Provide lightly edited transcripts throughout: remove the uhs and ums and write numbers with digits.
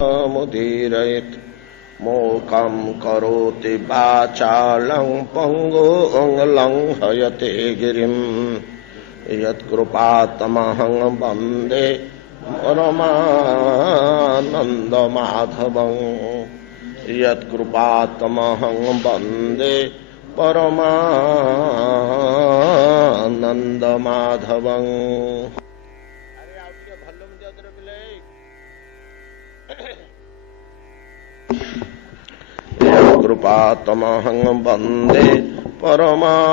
मुदीरयेत् मोकं करोति वाचालं पङ्गुं लङ्घयते गिरिं यत्कृपातमहं वन्दे परमानन्दमाधवं यत्कृपातमहं वन्दे परमानन्दमाधवं। कृपातमहं वन्दे परमानन्दमाधवं।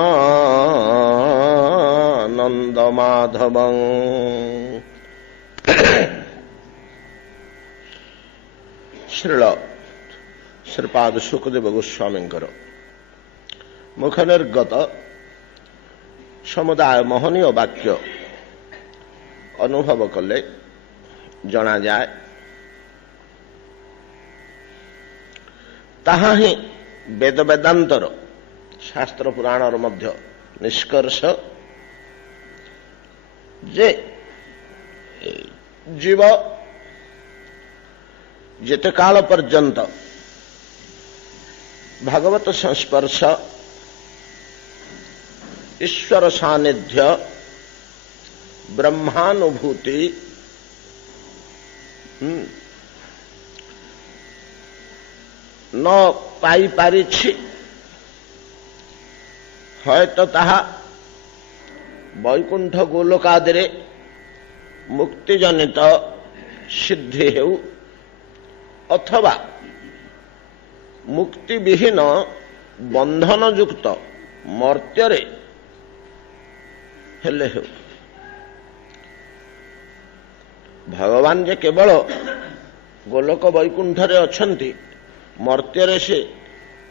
श्रीपाद सुखदेव गोस्वामींकर मुख निर्गत समुदाय मोहनीय वाक्य अनुभव कले जना जाए, ताहा ही वेद वेदांतर शास्त्र पुराणर मध्य निष्कर्ष जे जीव जेते काल पर्यंत भागवत संस्पर्श ईश्वर सानिध्य ब्रह्मानुभूति न पाई पारिछि हयतो ताहा वैकुंठ गोलोकादिरे मुक्तिजनित सिद्धि हेउ अथवा मुक्ति विहीन बंधन युक्त मर्त्यरे हेले हेउ। भगवान जे केवल गोलोक वैकुंठरे अछंती, मर्त्यरे से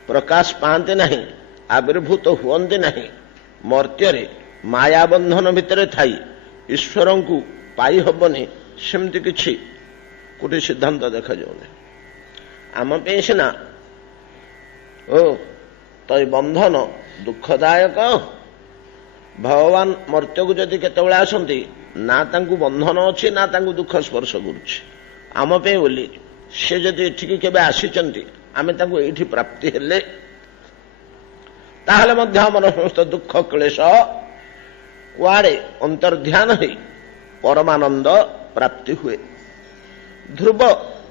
प्रकाश पाते नहीं, आविर्भूत हुअन्ते नहीं। मर्त्यरे माया बंधन भितर थाई ईश्वर को पाई हबनी, सेमती किछि कोटि सिद्धांत देखा जाऊनी। आम पे सिना तय बंधन दुखदायक। भगवान मर्त्य को जदि केतबेले आसंती ना तांकु बंधन अच्छी ना तांकु दुख स्पर्श करुछि। आम पे बोली से जदि एठिकी केबे आसीचंती, आमे तांकु एठी प्राप्ति हेले ताहले मध्य हमर समस्त दुख क्लेश कुआड़े अंतर्ध्यान है, परमानंद प्राप्ति हुए। ध्रुव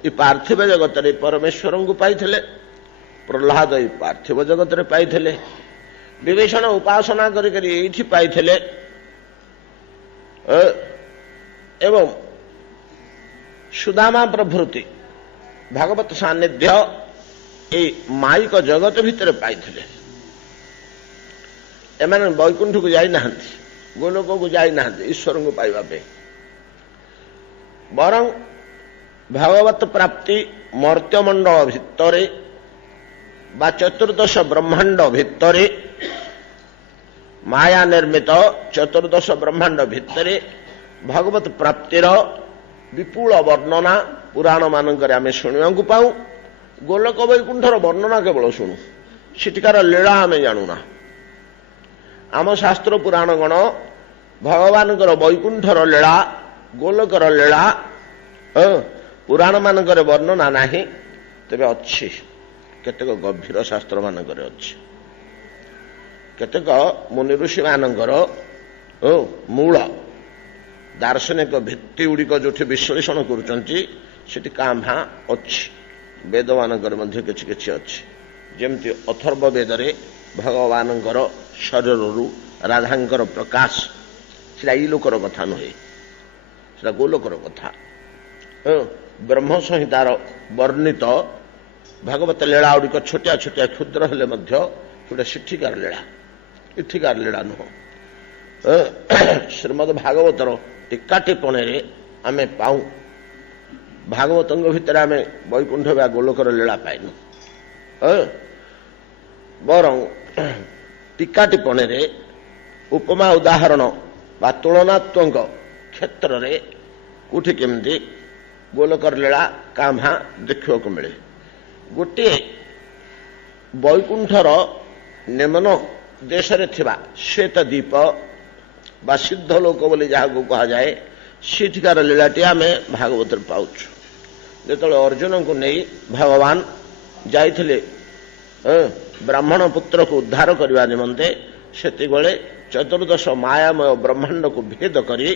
ई पार्थिव जगत रे परमेश्वर को पाइथिले, प्रह्लाद ई पार्थिव जगत रे पाइथिले, विभीषण उपासना करी करी एठी पाइथिले, एवं सुदामा प्रभृति भागवत सान्निध्य ए माइक जगत भितर पाइथिले। एमाने वैकुंठ को जाई नाहंती, गोलोक को जाई नाहंती ईश्वर को पाइबा पे। बरं भागवत प्राप्ति मर्त्यमंडल भितरे बा चतुर्दश ब्रह्मांड भितरे, माया निर्मित चतुर्दश ब्रह्मांड भितरे भागवत प्राप्तिर विपुल वर्णना पुराण मानकर आमे शुणिया को पाऊ। गोलोक वैकुंठर वर्णना केवल शुणु, सेठिकार लीला आमे जानूना। आम शास्त्र पुराण गण भगवानकर वैकुंठर लीला, गोलोकर लीला पुराण मानकर वर्णना नाही, तेबे अच्छी केतेक गभीर शास्त्र मानकर अच्छी। केतेक मुनि ऋषि मानकर मूल दार्शनिक भित्ति गुड़िक जो विश्लेषण करुचंती सेठी काम्हा अच्छी। वेद मानकर मध्य किछि किछि अच्छी, जेमति अथर्व वेदरे भगवानकर शरीररू राधांकर प्रकाश, सेटा ई लोकर कथा नुहे, सेटा गोलोकर कथा। ब्रह्म संहितार वर्णित भागवत लीला गुड़िक छोटिया छोटिया क्षुद्र हेले मध्य गोटे सेठिकार लीला, इठिकार लीला नुह। श्रीमद भागवतर टीका टिप्पणी आमे पाऊ। भागवत भितर आमे वैकुंठ बा गोलोकर लीला पाइनु। बरं टीका टिप्पणी उपमा उदाहरण बा तुलनात्मक क्षेत्र में कोठी केमती गोलोकर लीला काम्हा देखा मिले। गोटे वैकुंठर निम्न देश श्वेत द्वीप बा सिद्ध लोक बोली जहाँ को कह जाए, सेठिकार लीलाटी आम भागवत पाऊँ। ଯେତେବେଳେ ଅର୍ଜୁନଙ୍କୁ ନେଇ ଭଗବାନ ଯାଇଥିଲେ ବ୍ରାହ୍ମଣ ପୁତ୍ରକୁ ଉଦ୍ଧାର କରିବା ନିମନ୍ତେ, ସେତେବେଳେ ଚତୁର୍ଦ୍ଦଶ ମାୟାମୟ ବ୍ରହ୍ମାଣ୍ଡକୁ ଭେଦ କରି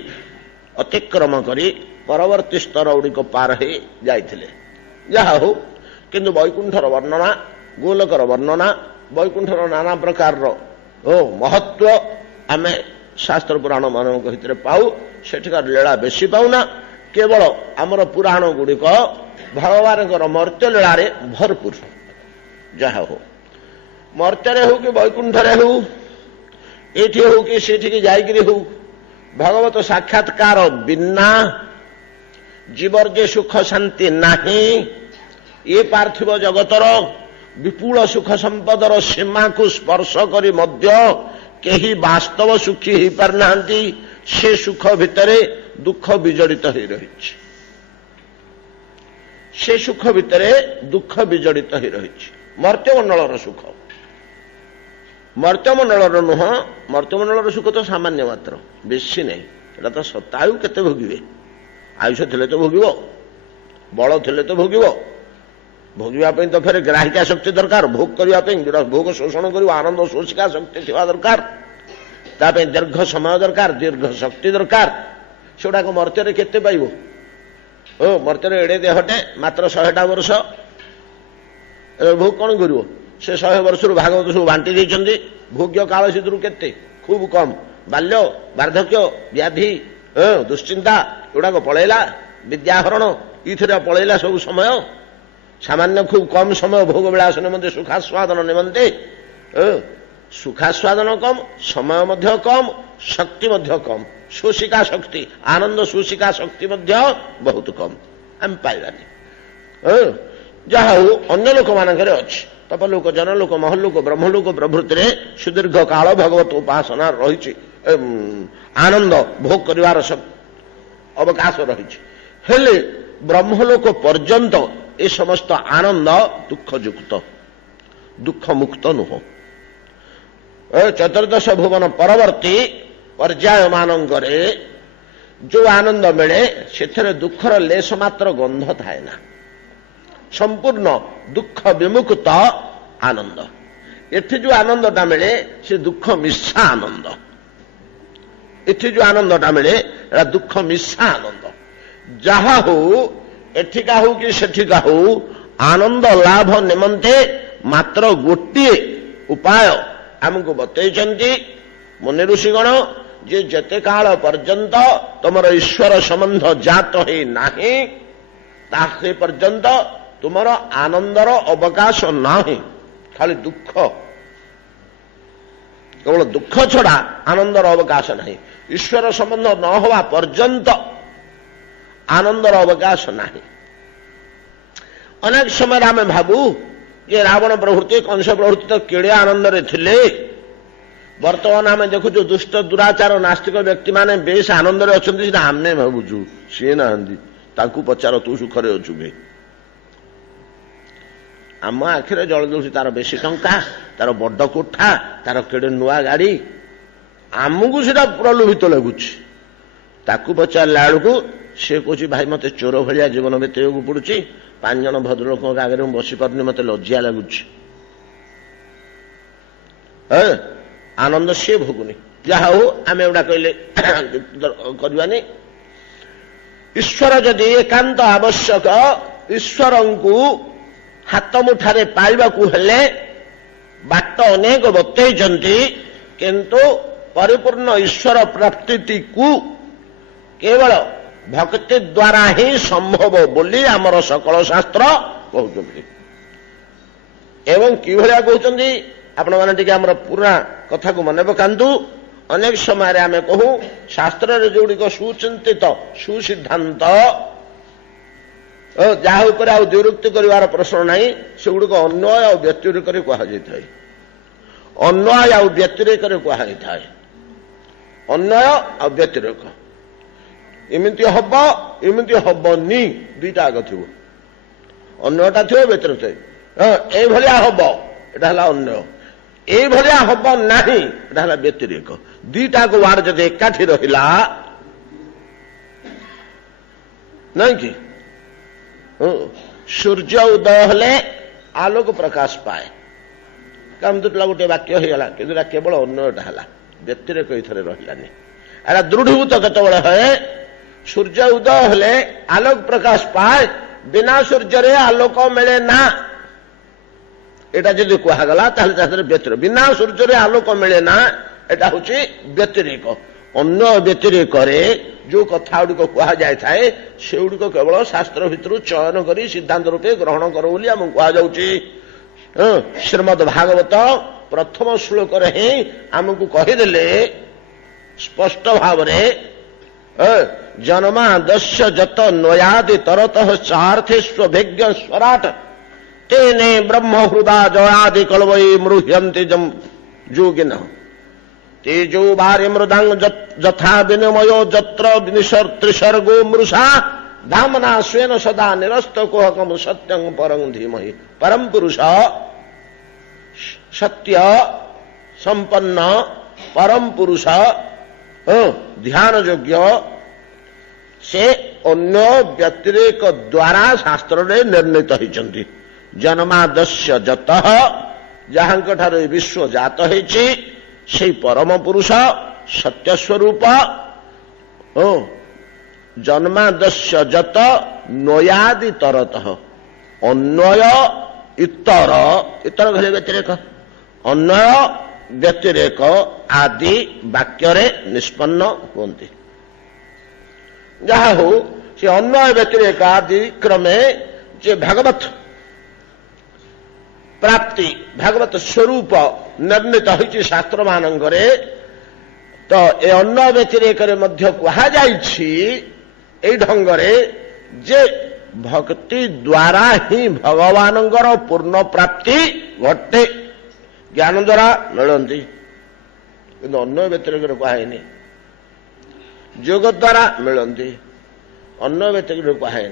ଅତିକ୍ରମ କରି ପରବର୍ତ୍ତୀ ସ୍ତର ଗୁଡ଼ିକ ପାର ହେଇ ଯାଇଥିଲେ। ଯାହା ହଉ, କିନ୍ତୁ ବୈକୁଣ୍ଠର ବର୍ଣ୍ଣନା, ଗୋଲକର ବର୍ଣ୍ଣନା, ବୈକୁଣ୍ଠର ନାନା ପ୍ରକାରର ମହତ୍ଵ ଆମେ ଶାସ୍ତ୍ର ପୁରାଣ ମାନଙ୍କ ଭିତରେ ପାଉ। ସେଠିକାର ଲୀଳା ବେଶୀ ପାଉନା। କେବଳ ଆମର ପୁରାଣ ଗୁଡ଼ିକ ଭଗବାନଙ୍କର ମର୍ତ୍ତ୍ୟ ଲୀଳାରେ ଭରପୁର। ଯାହା ହଉ, ମର୍ତ୍ତ୍ୟରେ ହଉ କି ବୈକୁଣ୍ଠରେ ହଉ, ଏଇଠି ହଉ କି ସେଠିକି ଯାଇକିରି ହଉ, ଭଗବତ ସାକ୍ଷାତକାର ବିନା ଜୀବର ଯେ ସୁଖ ଶାନ୍ତି ନାହିଁ। ଏ ପାର୍ଥିବ ଜଗତର ବିପୁଳ ସୁଖ ସମ୍ପଦର ସୀମାକୁ ସ୍ପର୍ଶ କରି ମଧ୍ୟ କେହି ବାସ୍ତବ ସୁଖୀ ହେଇପାରିନାହାନ୍ତି। ସେ ସୁଖ ଭିତରେ ଦୁଃଖ ବିଜଡ଼ିତ ହୋଇ ରହିଛି। ସେ ସୁଖ ଭିତରେ ଦୁଃଖ ବିଜଡ଼ିତ ହୋଇ ରହିଛି। ମର୍ତ୍ତ୍ୟମଣ୍ଡଳର ସୁଖ, ମର୍ତ୍ତ୍ୟମଣ୍ଡଳର ନୁହଁ। ମର୍ତ୍ତ୍ୟମଣ୍ଡଳର ସୁଖ ତ ସାମାନ୍ୟ ମାତ୍ର, ବେଶୀ ନାହିଁ। ଏଟା ତ ସତ୍ତା। ଆଉ କେତେ ଭୋଗିବେ? ଆୟୁଷ ଥିଲେ ତ ଭୋଗିବ, ବଳ ଥିଲେ ତ ଭୋଗିବ। ଭୋଗିବା ପାଇଁ ତ ଫେରେ ଗ୍ରାହିକା ଶକ୍ତି ଦରକାର। ଭୋଗ କରିବା ପାଇଁ, ଯୋଉଟା ଭୋଗ ଶୋଷଣ କରିବ, ଆନନ୍ଦ ଶୋଷିକା ଶକ୍ତି ଥିବା ଦରକାର। ତା ପାଇଁ ଦୀର୍ଘ ସମୟ ଦରକାର, ଦୀର୍ଘ ଶକ୍ତି ଦରକାର। ସେଗୁଡାକ ମର୍ତ୍ତ୍ୟରେ କେତେ ପାଇବ? ମର୍ତ୍ତ୍ୟରେ ଏଡେ ଦେହଟେ, ମାତ୍ର 100ଟା ବର୍ଷ। ଏବେ ଭୋଗ କଣ କରିବ? ସେ 100 ବର୍ଷରୁ ଭାଗବତ ସବୁ ବାଣ୍ଟି ଦେଇଛନ୍ତି। ଭୋଗ୍ୟ କାଳ ସେଥିରୁ କେତେ? ଖୁବ କମ। ବାଲ୍ୟ, ବାର୍ଦ୍ଧକ୍ୟ, ବ୍ୟାଧି, ଦୁଶ୍ଚିନ୍ତା ଏଗୁଡାକ ପଳେଇଲା। ବିଦ୍ୟାହରଣ ଏଇଥିରେ ପଳେଇଲା ସବୁ ସମୟ। ସାମାନ୍ୟ ଖୁବ କମ ସମୟ ଭୋଗ ବିଳାସ ନିମନ୍ତେ, ସୁଖାସ୍ୱାଦନ ନିମନ୍ତେ। ସୁଖାସ୍ୱାଦନ କମ, ସମୟ ମଧ୍ୟ କମ, ଶକ୍ତି ମଧ୍ୟ କମ। ଶୋଷିକା ଶକ୍ତି, ଆନନ୍ଦ ଶୋଷିକା ଶକ୍ତି ମଧ୍ୟ ବହୁତ କମ। ଆମେ ପାଇବାନି। ଯାହା ହଉ, ଅନ୍ୟ ଲୋକମାନଙ୍କରେ ଅଛି। ତପଲୋକ, ଜନଲୋକ, ମହଲୋକ, ବ୍ରହ୍ମଲୋକ ପ୍ରଭୃତିରେ ସୁଦୀର୍ଘ କାଳ ଭଗବତ ଉପାସନା ରହିଛି। ଆନନ୍ଦ ଭୋଗ କରିବାର ଅବକାଶ ରହିଛି। ହେଲେ ବ୍ରହ୍ମଲୋକ ପର୍ଯ୍ୟନ୍ତ ଏ ସମସ୍ତ ଆନନ୍ଦ ଦୁଃଖଯୁକ୍ତ, ଦୁଃଖମୁକ୍ତ ନୁହଁ। ଚତୁର୍ଦ୍ଦଶ ଭୁବନ ପରବର୍ତ୍ତୀ ପର୍ଯ୍ୟାୟ ମାନଙ୍କରେ ଯୋଉ ଆନନ୍ଦ ମିଳେ, ସେଥିରେ ଦୁଃଖର ଲେଶ ମାତ୍ର ଗନ୍ଧ ଥାଏ ନା। ସମ୍ପୂର୍ଣ୍ଣ ଦୁଃଖ ବିମୁକ୍ତ ଆନନ୍ଦ। ଏଠି ଯୋଉ ଆନନ୍ଦଟା ମିଳେ, ସେ ଦୁଃଖ ମିଶା ଆନନ୍ଦ। ଏଠି ଯୋଉ ଆନନ୍ଦଟା ମିଳେ, ଏଟା ଦୁଃଖ ମିଶା ଆନନ୍ଦ। ଯାହା ହଉ, ଏଠିକା ହଉ କି ସେଠିକା ହଉ, ଆନନ୍ଦ ଲାଭ ନିମନ୍ତେ ମାତ୍ର ଗୋଟିଏ ଉପାୟ ଆମକୁ ବତେଇଛନ୍ତି ମୁନି ଋଷିଗଣ, ଯେ ଯେତେ କାଳ ପର୍ଯ୍ୟନ୍ତ ତମର ଈଶ୍ୱର ସମ୍ବନ୍ଧ ଜାତ ହେଇ ନାହିଁ, ତାହା ସେ ପର୍ଯ୍ୟନ୍ତ ତୁମର ଆନନ୍ଦର ଅବକାଶ ନାହିଁ। ଖାଲି ଦୁଃଖ, କେବଳ ଦୁଃଖ ଛଡା ଆନନ୍ଦର ଅବକାଶ ନାହିଁ। ଈଶ୍ୱର ସମ୍ବନ୍ଧ ନ ହେବା ପର୍ଯ୍ୟନ୍ତ ଆନନ୍ଦର ଅବକାଶ ନାହିଁ। ଅନେକ ସମୟରେ ଆମେ ଭାବୁ ଯେ ରାବଣ ପ୍ରଭୃତି, କଂସ ପ୍ରଭୃତି ତ କେଡ଼େ ଆନନ୍ଦରେ ଥିଲେ। ବର୍ତ୍ତମାନ ଆମେ ଦେଖୁଛୁ ଦୁଷ୍ଟ ଦୁରାଚାର ନାସ୍ତିକ ବ୍ୟକ୍ତିମାନେ ବେଶ ଆନନ୍ଦରେ ଅଛନ୍ତି। ସେଟା ଆମେ ଭାବୁଛୁ, ସିଏ ନାହାନ୍ତି। ତାଙ୍କୁ ପଚାର, ତୁ ସୁଖରେ ଅଛୁ କି? ଆମ ଆଖିରେ ଜଳଦଉଛି ତାର ବେଶୀ ଟଙ୍କା, ତାର ବଡ କୋଠା, ତାର କେଡ଼େ ନୂଆ ଗାଡି। ଆମକୁ ସେଟା ପ୍ରଲୋଭିତ ଲାଗୁଛି। ତାକୁ ପଚାରିଲା ବେଳକୁ ସେ କହୁଛି, ଭାଇ ମତେ ଚୋର ଭଳିଆ ଜୀବନ ବିତେଇବାକୁ ପଡୁଛି। 5 ଜଣ ଭଦ୍ରଲୋକଙ୍କ ଆଗରେ ମୁଁ ବସିପାରୁନି, ମତେ ଲଜ୍ଜା ଲାଗୁଛି। ଆନନ୍ଦ ସିଏ ଭୋଗୁନି। ଯାହା ହଉ, ଆମେ ଏଗୁଡା କହିଲେ କରିବାନି। ଈଶ୍ୱର ଯଦି ଏକାନ୍ତ ଆବଶ୍ୟକ, ଈଶ୍ୱରଙ୍କୁ ହାତ ମୁଠାରେ ପାଇବାକୁ ହେଲେ ବାଟ ଅନେକ ବତେଇଛନ୍ତି, କିନ୍ତୁ ପରିପୂର୍ଣ୍ଣ ଈଶ୍ୱର ପ୍ରାପ୍ତିଟିକୁ କେବଳ ଭକ୍ତି ଦ୍ୱାରା ହିଁ ସମ୍ଭବ ବୋଲି ଆମର ସକଳ ଶାସ୍ତ୍ର କହୁଛନ୍ତି। ଏବଂ କିଭଳିଆ କହୁଛନ୍ତି, ଆପଣମାନେ ଟିକେ ଆମର ପୁରୁଣା କଥାକୁ ମନେ ପକାନ୍ତୁ। ଅନେକ ସମୟରେ ଆମେ କହୁ, ଶାସ୍ତ୍ରରେ ଯୋଉଗୁଡ଼ିକ ସୁଚିନ୍ତିତ ସୁସିଦ୍ଧାନ୍ତ, ଯାହା ଉପରେ ଆଉ ଦ୍ୱିରୁକ୍ତି କରିବାର ପ୍ରଶ୍ନ ନାହିଁ, ସେଗୁଡ଼ିକ ଅନ୍ୱୟ ଆଉ ବ୍ୟତିରେକରେ କୁହାଯାଇଥାଏ। ଅନ୍ୱୟ ଆଉ ବ୍ୟତିରେକରେ କୁହାଯାଇଥାଏ। ଅନ୍ୱୟ ଆଉ ବ୍ୟତିରେକ। ଏମିତି ହବ, ଏମିତି ହବନି, ଦୁଇଟା ଆଗ ଥିବ। ଅନ୍ୟଟା ଥିବ, ବ୍ୟତିରେକ ଥିବ। ଏଇଭଳିଆ ହବ, ଏଟା ହେଲା ଅନ୍ୟ। ଏଇଭଳିଆ ହବ ନାହିଁ, ଏଟା ହେଲା ବ୍ୟତିରେକ। ଦୁଇଟାକୁ ୱାର୍ଡ ଯଦି ଏକାଠି ରହିଲା, ନାଇଁ କି? सूर्य उदय हेले आलोक प्रकाश पाए कमतुला गोटे वाक्य होगा कि केवल अन्यटा है व्यतिरेक इथरे रही एरा दृढ़ीभूत केतबले है सूर्य उदय हेले आलोक प्रकाश पाए बिना सूर्य आलोक मिले ना एटा जदि कहगला व्यतिरेक बिना सूर्य आलोक मिले ना एटा हूँ व्यतिरेक अन्य व्यतिरेक जो कथा गुड़िक कह जाए से गुड़िक केवल शास्त्र भितर चयन कर सिद्धांत रूपे ग्रहण कर कहुच्छी श्रीमद भागवत प्रथम श्लोक ही आमको कहीदे स्पष्ट भाव जन्मादस्य जत नयादि तरत चार्थे स्वभिज्ञ स्वराट तेने ब्रह्म हृदा जयादि कलवई मृह्यंति जोगिन तेजो बारे मृदांग जथा विनिमयो जत्र त्रिसर्गो मृषा धामना स्वेन सदा निरस्त कोहकम सत्यं परं धीमहि परम पुरुष सत्य संपन्न परम पुरुष ध्यान योग्य से अन्य व्यतिरेक द्वारा शास्त्र निर्णीत होती जन्मादस्य जत जहां विश्व जात होती से परम पुरुष सत्य स्वरूप जन्मादस्य जत नयादि तरत अन्वय इतर इतर घरे व्यतिरेक अन्वय व्यतिरेक आदि वाक्य निष्पन्न होती जहा हो से अन्वय व्यतिरेक आदि क्रमे जे भगवत प्राप्ति भगवत स्वरूप निर्णीत होती शास्त्र मानंगरे तो ए अन्न व्यतिरेक मध्य कहा जाइछि ए ढंगरे जे भक्ति द्वारा ही भगवानंगर पूर्ण प्राप्ति घटे ज्ञान द्वारा मिलती किंतु अन्न व्यतिरेक कहे योग द्वारा मिलती अन्न व्यतिरेक कहे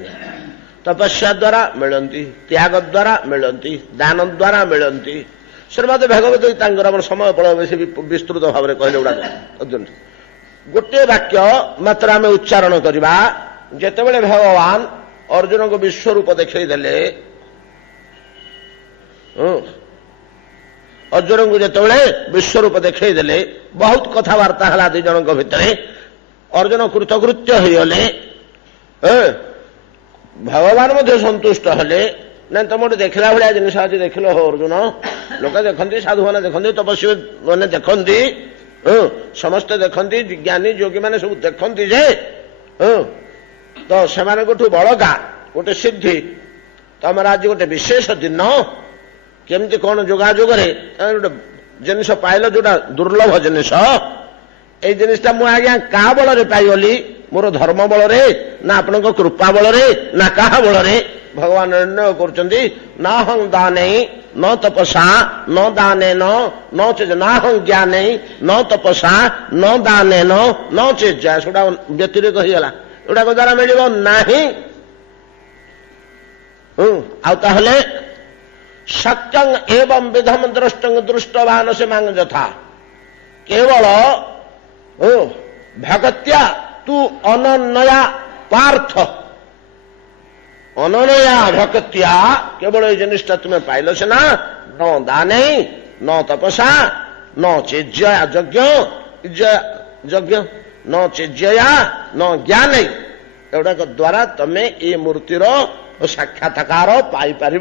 तपस्या द्वारा मिलती त्याग द्वारा मिलती दान द्वारा मिलती श्रीमद भगवत गीता समय पड़ बेसी विस्तृत भाव में कहले गुड़ा गोटे वाक्य मात्र आम उच्चारण करवा जितेबले भगवान अर्जुन को विश्वरूप देखईदे अर्जुन को जितेबले विश्वरूप देखईदे बहुत कथबार्ता है दु जन भितर अर्जुन कृतकृत्य होगले भगवान मध्य संतुष्ट हेले ना तुम देखला भाया जिन आज देखल हो अर्जुन लोक देखती साधु मैंने देखती तपस्वी मैंने देखती समस्ते देखती ज्ञानी योगी मैंने सब देखती जे तो से बड़का गोटे सिद्धि तुम आज गोटे विशेष दिन केमती कौन जोगाजोग गोटे जिनस पाइल जोटा दुर्लभ जिनस ये जिनटा मुझे आज्ञा क्या बल पाइगली मोर धर्म बल ना आपण कृपा बल ना क्या बल भगवान निर्णय करुँच ना हं दाने न तपसा न दाने न चेज ना हं ज्ञाने न तपसा न दाने न चेजा सेटा व्यतिरेक होगा एुटा द्वारा मिल ना आले सत्यं एवं विधम दृष्टं दृष्टवान से मांग जथा केवल भगत्या तू अनन्या पार्थ अनन्या भक्त्या केवल ये जिनिसटा तुम्हें पाइल से ना न दाने न तपसा न चेज्या यज्ञ न चेज्या न ज्ञान एगुड़ा द्वारा तमें ये मूर्तिर साक्षात्कार पाई पार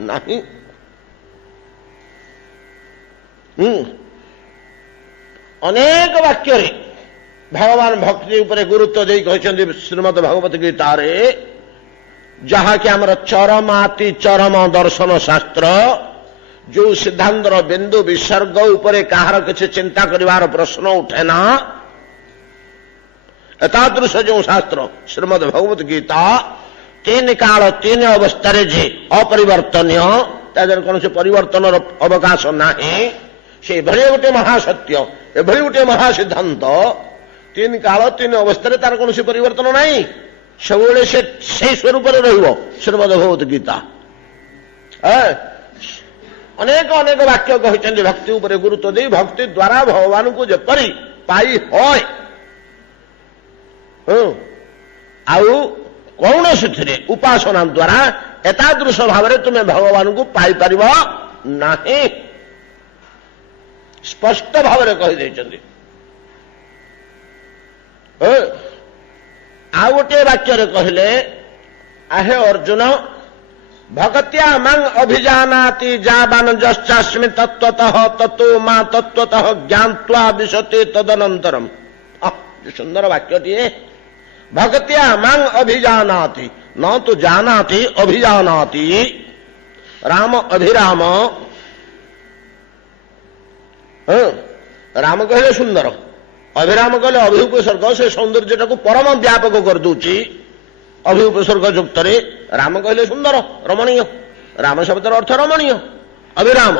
नहीं। अनेक वाक्य भगवान भक्ति उपर गुरुत्व दे कहते श्रीमद भगवत गीता रे जहा कि आमर चरमाति चरम दर्शन शास्त्र जो सिद्धांतर बिंदु विसर्ग उपरे कहार किसी चिंता करिवार प्रश्न उठे ना एतादृश जो शास्त्र श्रीमद भगवत गीता तीन काल तीन अवस्था जे अपरिवर्तनीय तादर कौन से परिवर्तन अवकाश नहीं से भली गोटे महासत्य एभली गोटे महासिद्धांत तीन काल तीन अवस्था तार कौन से परिवर्तन नहीं सब से स्वरूप श्रीमद भगवत गीता अनेक अनेक वाक्य कहते भक्ति उपर गुरुत्व दे भक्ति द्वारा भगवान को जपरी पाई କୌଣସିଥିରେ ଉପାସନା ଦ୍ୱାରା ଏତାଦୃଶ ଭାବରେ ତୁମେ ଭଗବାନଙ୍କୁ ପାଇପାରିବ ନାହିଁ, ସ୍ପଷ୍ଟ ଭାବରେ କହିଦେଇଛନ୍ତି। ଆଉ ଗୋଟିଏ ବାକ୍ୟରେ କହିଲେ, ଆହେ ଅର୍ଜୁନ, ଭଗତ୍ୟା ମାଂ ଅଭିଜାନାତି ଯାବାନ ଯଶ୍ଚାସ୍ମି ତତ୍ତ୍ୱତଃ ତତୋ ମା ତତ୍ତ୍ୱତଃ ଜ୍ଞାତ୍ୱା ବିଶତି ତଦନନ୍ତରମ୍। ସୁନ୍ଦର ବାକ୍ୟଟିଏ। ଭଗତ୍ୟା ମାଂ ଅଭିଜାନାତି, ନ ତୁ ଜାନାତି ଅଭିଜାନାତି। ରାମ ଅଭିରାମ, ରାମ କହିଲେ ସୁନ୍ଦର, ଅଭିରାମ କହିଲେ ଅଭିଉପସର୍ଗ, ସେ ସୌନ୍ଦର୍ଯ୍ୟଟାକୁ ପରମ ବ୍ୟାପକ କରିଦଉଛି ଅଭିଉପସର୍ଗ ଯୁକ୍ତରେ। ରାମ କହିଲେ ସୁନ୍ଦର, ରମଣୀୟ, ରାମ ଶବ୍ଦର ଅର୍ଥ ରମଣୀୟ। ଅଭିରାମ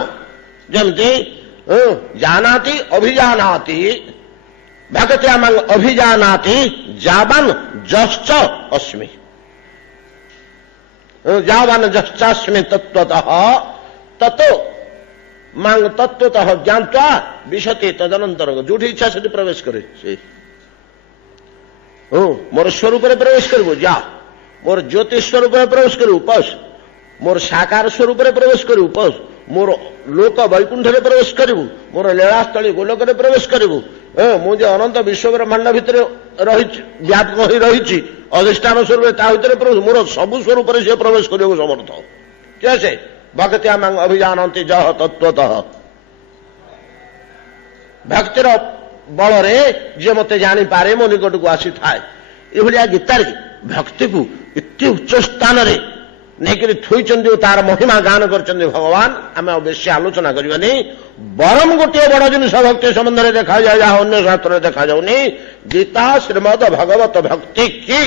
ଯେମିତି ଜାନାତି ଅଭିଜାନାତି, ଭଗତ୍ୟା ମାଂ ଅଭିଜାନାତି ଯାବାନ ଯଶ୍ଚ ଅସ୍ମି, ଯାବାନ ଯଶ୍ଚାସ୍ମି ତତ୍ତ୍ୱତଃ ତତୋ ମାଂ ତତ୍ତ୍ୱତଃ ଜ୍ଞାତ୍ୱା ବିଶତି ତଦନନ୍ତର। ଯୋଉଠି ଇଚ୍ଛା ସେଠି ପ୍ରବେଶ କରେ ସେ। ମୋର ସ୍ୱରୂପରେ ପ୍ରବେଶ କରିବୁ, ଯା। ମୋର ଜ୍ୟୋତି ସ୍ୱରୂପରେ ପ୍ରବେଶ କରିବୁ, ପଶ। ମୋର ସାକାର ସ୍ୱରୂପରେ ପ୍ରବେଶ କରିବୁ, ପଶ। ମୋର ଲୋକ ବୈକୁଣ୍ଠରେ ପ୍ରବେଶ କରିବୁ, ମୋର ଲୀଳାସ୍ଥଳୀ ଗୋଲକରେ ପ୍ରବେଶ କରିବୁ। ମୁଁ ଯେ ଅନନ୍ତ ବିଶ୍ୱ ବ୍ରହ୍ମାଣ୍ଡ ଭିତରେ ରହିଛି, ବ୍ୟାପକ ହୋଇ ରହିଛି ଅଧିଷ୍ଠାନ ସ୍ୱରୂପରେ, ତା ଭିତରେ ପ୍ରବେଶ, ମୋର ସବୁ ସ୍ୱରୂପରେ ସିଏ ପ୍ରବେଶ କରିବାକୁ ସମର୍ଥ। କିଏ ସେ? ଭଗତ୍ୟା ମାଂ ଅଭିଜାନନ୍ତି ଯଃ ତତ୍ତ୍ୱତଃ। ଭକ୍ତିର ବଳରେ ଯିଏ ମତେ ଜାଣିପାରେ, ମୋ ନିକଟକୁ ଆସିଥାଏ। ଏଭଳିଆ ଗୀତାରେ ଭକ୍ତିକୁ ଏତେ ଉଚ୍ଚ ସ୍ଥାନରେ ନେଇକରି ଥୋଇଛନ୍ତି ଓ ତାର ମହିମା ଗାନ କରିଛନ୍ତି ଭଗବାନ। ଆମେ ବେଶୀ ଆଲୋଚନା କରିବାନି। ବରଂ ଗୋଟିଏ ବଡ଼ ଜିନିଷ ଭକ୍ତି ସମ୍ବନ୍ଧରେ ଦେଖାଯାଏ, ଯାହା ଅନ୍ୟ ଶାସ୍ତ୍ରରେ ଦେଖାଯାଉନି। ଗୀତା ଶ୍ରୀମଦ ଭଗବତ ଭକ୍ତି କି,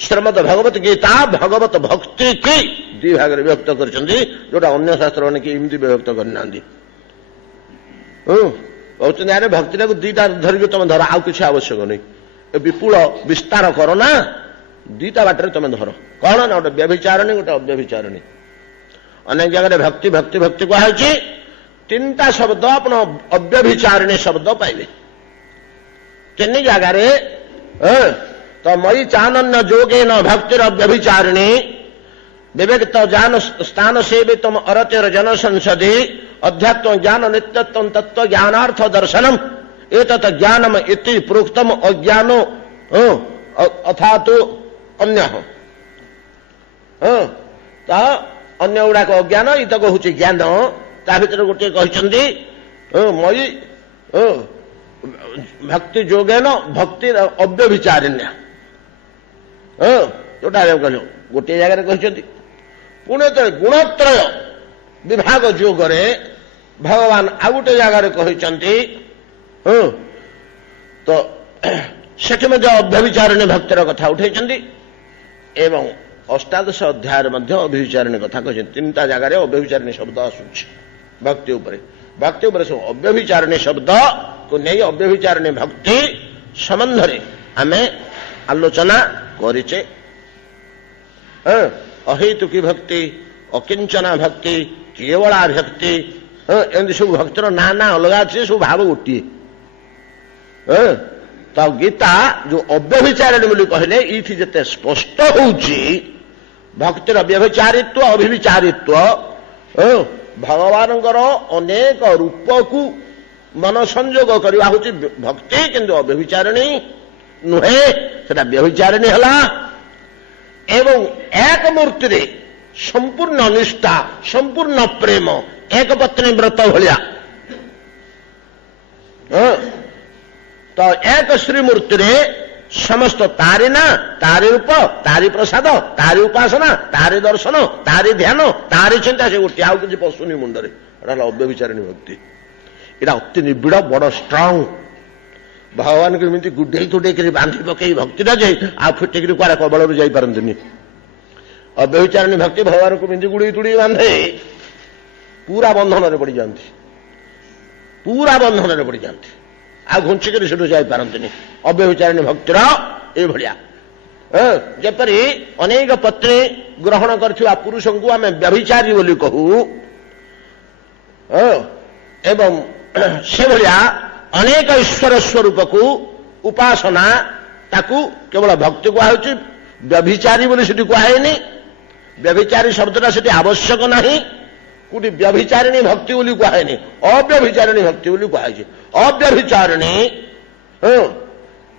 ଶ୍ରୀମଦ ଭଗବତ ଗୀତା ଭଗବତ ଭକ୍ତି କି ଦୁଇ ଭାଗରେ ବିଭକ୍ତ କରିଛନ୍ତି, ଯୋଉଟା ଅନ୍ୟ ଶାସ୍ତ୍ରମାନେ କି ଏମିତି ବିଭକ୍ତ କରିନାହାନ୍ତି। କହୁଛନ୍ତି ଆରେ ଭକ୍ତିଟାକୁ ଦିଟା ଧରିକି ତମେ ଧର, ଆଉ କିଛି ଆବଶ୍ୟକ ନାହିଁ। ଏ ବିପୁଳ ବିସ୍ତାର କର ନା, ଦିଟା ବାଟରେ ତମେ ଧର। କଣ ନା, ଗୋଟେ ବ୍ୟଭିଚାରିଣୀ, ଗୋଟେ ଅବ୍ୟଭିଚାରିଣୀ। ଅନେକ ଜାଗାରେ ଭକ୍ତି ଭକ୍ତି ଭକ୍ତି କୁହାଯାଇଛି। ତିନିଟା ଶବ୍ଦ ଆପଣ ଅବ୍ୟଭିଚାରିଣୀ ଶବ୍ଦ ପାଇବେ ତିନି ଜାଗାରେ। ତ ମୟି ଚାନନ୍ୟ ଯୋଗେନ ଭକ୍ତିର ଅବ୍ୟଭିଚାରିଣୀ ବିବେକ ଜ୍ଞାନ ସ୍ଥାନ ସେବିତମ ଅରତିର ଜନ ସଂସଦି ଅଧ୍ୟାତ୍ମ ଜ୍ଞାନ ନିତ୍ୟତ୍ୱ ତତ୍ତ୍ୱ ଜ୍ଞାନାର୍ଥ ଦର୍ଶନମ୍ ଏତତ୍ ଜ୍ଞାନମ୍ ଇତି ପ୍ରୋକ୍ତମ ଅଜ୍ଞାନୋ ଅଥାତୁ ଅନ୍ୟ। ତ ଅନ୍ୟ ଗୁଡାକ ଅଜ୍ଞାନ, ଇତକ ହଉଛି ଜ୍ଞାନ। ତା ଭିତରେ ଗୋଟିଏ କହିଛନ୍ତି ମୟି ଭକ୍ତି ଯୋଗେନ ଭକ୍ତିର ଅବ୍ୟଭିଚାରିଣ୍ୟ, ଯୋଉଟା କହିଲ ଗୋଟିଏ ଜାଗାରେ କହିଛନ୍ତି। ପୁଣି ଗୁଣତ୍ରୟ ବିଭାଗ ଯୋଗରେ ଭଗବାନ ଆଉ ଗୋଟେ ଜାଗାରେ କହିଛନ୍ତି। ତ ସେଠି ମଧ୍ୟ ଅବ୍ୟଭିଚାରିଣୀ ଭକ୍ତିର କଥା ଉଠେଇଛନ୍ତି ଏବଂ ଅଷ୍ଟାଦଶ ଅଧ୍ୟାୟରେ ମଧ୍ୟ ଅବ୍ୟଭିଚାରିଣୀ କଥା କହିଛନ୍ତି। ତିନିଟା ଜାଗାରେ ଅବ୍ୟଭିଚାରିଣୀ ଶବ୍ଦ ଆସୁଛି ଭକ୍ତି ଉପରେ। ଭକ୍ତି ଉପରେ ସବୁ ଅବ୍ୟଭିଚାରିଣୀ ଶବ୍ଦକୁ ନେଇ ଅବ୍ୟଭିଚାରିଣୀ ଭକ୍ତି ସମ୍ବନ୍ଧରେ ଆମେ ଆଲୋଚନା କରିଛେ। ଅହେତୁକୀ ଭକ୍ତି, ଅକିଞ୍ଚନା ଭକ୍ତି, କେବଳା ଭକ୍ତି, ଏମିତି ସବୁ ଭକ୍ତିର ନାଁ ନାଁ ଅଲଗା ଅଛି, ସବୁ ଭାବ ଗୋଟିଏ। ତ ଗୀତା ଯୋଉ ଅବ୍ୟଭିଚାରିଣୀ ବୋଲି କହିଲେ, ଏଇଠି ଯେତେ ସ୍ପଷ୍ଟ ହଉଛି ଭକ୍ତିର ବ୍ୟଭିଚାରିତ୍ୱ ଅଭିବିଚାରିତ୍ୱ, ଭଗବାନଙ୍କର ଅନେକ ରୂପକୁ ମନ ସଂଯୋଗ କରିବା ହଉଛି ଭକ୍ତି, କିନ୍ତୁ ଅବ୍ୟଭିଚାରିଣୀ ନୁହେଁ, ସେଟା ବ୍ୟଭିଚାରିଣୀ ହେଲା। ଏବଂ ଏକ ମୂର୍ତ୍ତିରେ ସମ୍ପୂର୍ଣ୍ଣ ନିଷ୍ଠା, ସମ୍ପୂର୍ଣ୍ଣ ପ୍ରେମ, ଏକ ପତ୍ନୀ ବ୍ରତ ଭଳିଆ। ତ ଏକ ଶ୍ରୀମୂର୍ତ୍ତିରେ ସମସ୍ତ ତାରି ନା, ତାରି ରୂପ, ତାରି ପ୍ରସାଦ, ତାରି ଉପାସନା, ତାରି ଦର୍ଶନ, ତାରି ଧ୍ୟାନ, ତାରି ଚିନ୍ତା, ସେ ଗୋଟିଏ, ଆଉ କିଛି ପଶୁନି ମୁଣ୍ଡରେ। ଏଟା ହେଲା ଅବ୍ୟଭିଚାରିଣୀ ଭକ୍ତି। ଏଟା ଅତି ନିବିଡ଼, ବଡ ଷ୍ଟ୍ରଙ୍ଗ। ଭଗବାନଙ୍କୁ ଏମିତି ଗୁଡେଇ ତୁଡେଇକରି ବାନ୍ଧି ପକେଇ ଭକ୍ତିଟା ଯେ ଆଉ ଫିଟିକିରି କୁଆଡେ କବଳରୁ ଯାଇପାରନ୍ତିନି। ଅବ୍ୟଭିଚାରିଣୀ ଭକ୍ତି ଭଗବାନଙ୍କୁ ଏମିତି ଗୁଡେଇ ତୁଡେଇ ବାନ୍ଧେ, ପୁରା ବନ୍ଧନରେ ପଡିଯାଆନ୍ତି, ପୁରା ବନ୍ଧନରେ ପଡିଯାଆନ୍ତି, ଆଉ ଘୁଞ୍ଚିକରି ସେଠୁ ଯାଇପାରନ୍ତିନି। ଅବ୍ୟଭିଚାରିଣୀ ଭକ୍ତିର ଏଇଭଳିଆ। ଯେପରି ଅନେକ ପତ୍ନୀ ଗ୍ରହଣ କରିଥିବା ପୁରୁଷଙ୍କୁ ଆମେ ବ୍ୟଭିଚାରୀ ବୋଲି କହୁ, ଏବଂ ସେଭଳିଆ ଅନେକ ଈଶ୍ୱର ସ୍ୱରୂପକୁ ଉପାସନା, ତାକୁ କେବଳ ଭକ୍ତି କୁହାଯାଉଛି। व्यभिचारी बोली सेठी कहायनी व्यभिचारी शब्दटा सेठी आवश्यक नहीं कोटी व्यभिचारिणी भक्ति बोली कहायनी अव्यभिचारिणी भक्ति बोली कहायछि अव्यभिचारिणी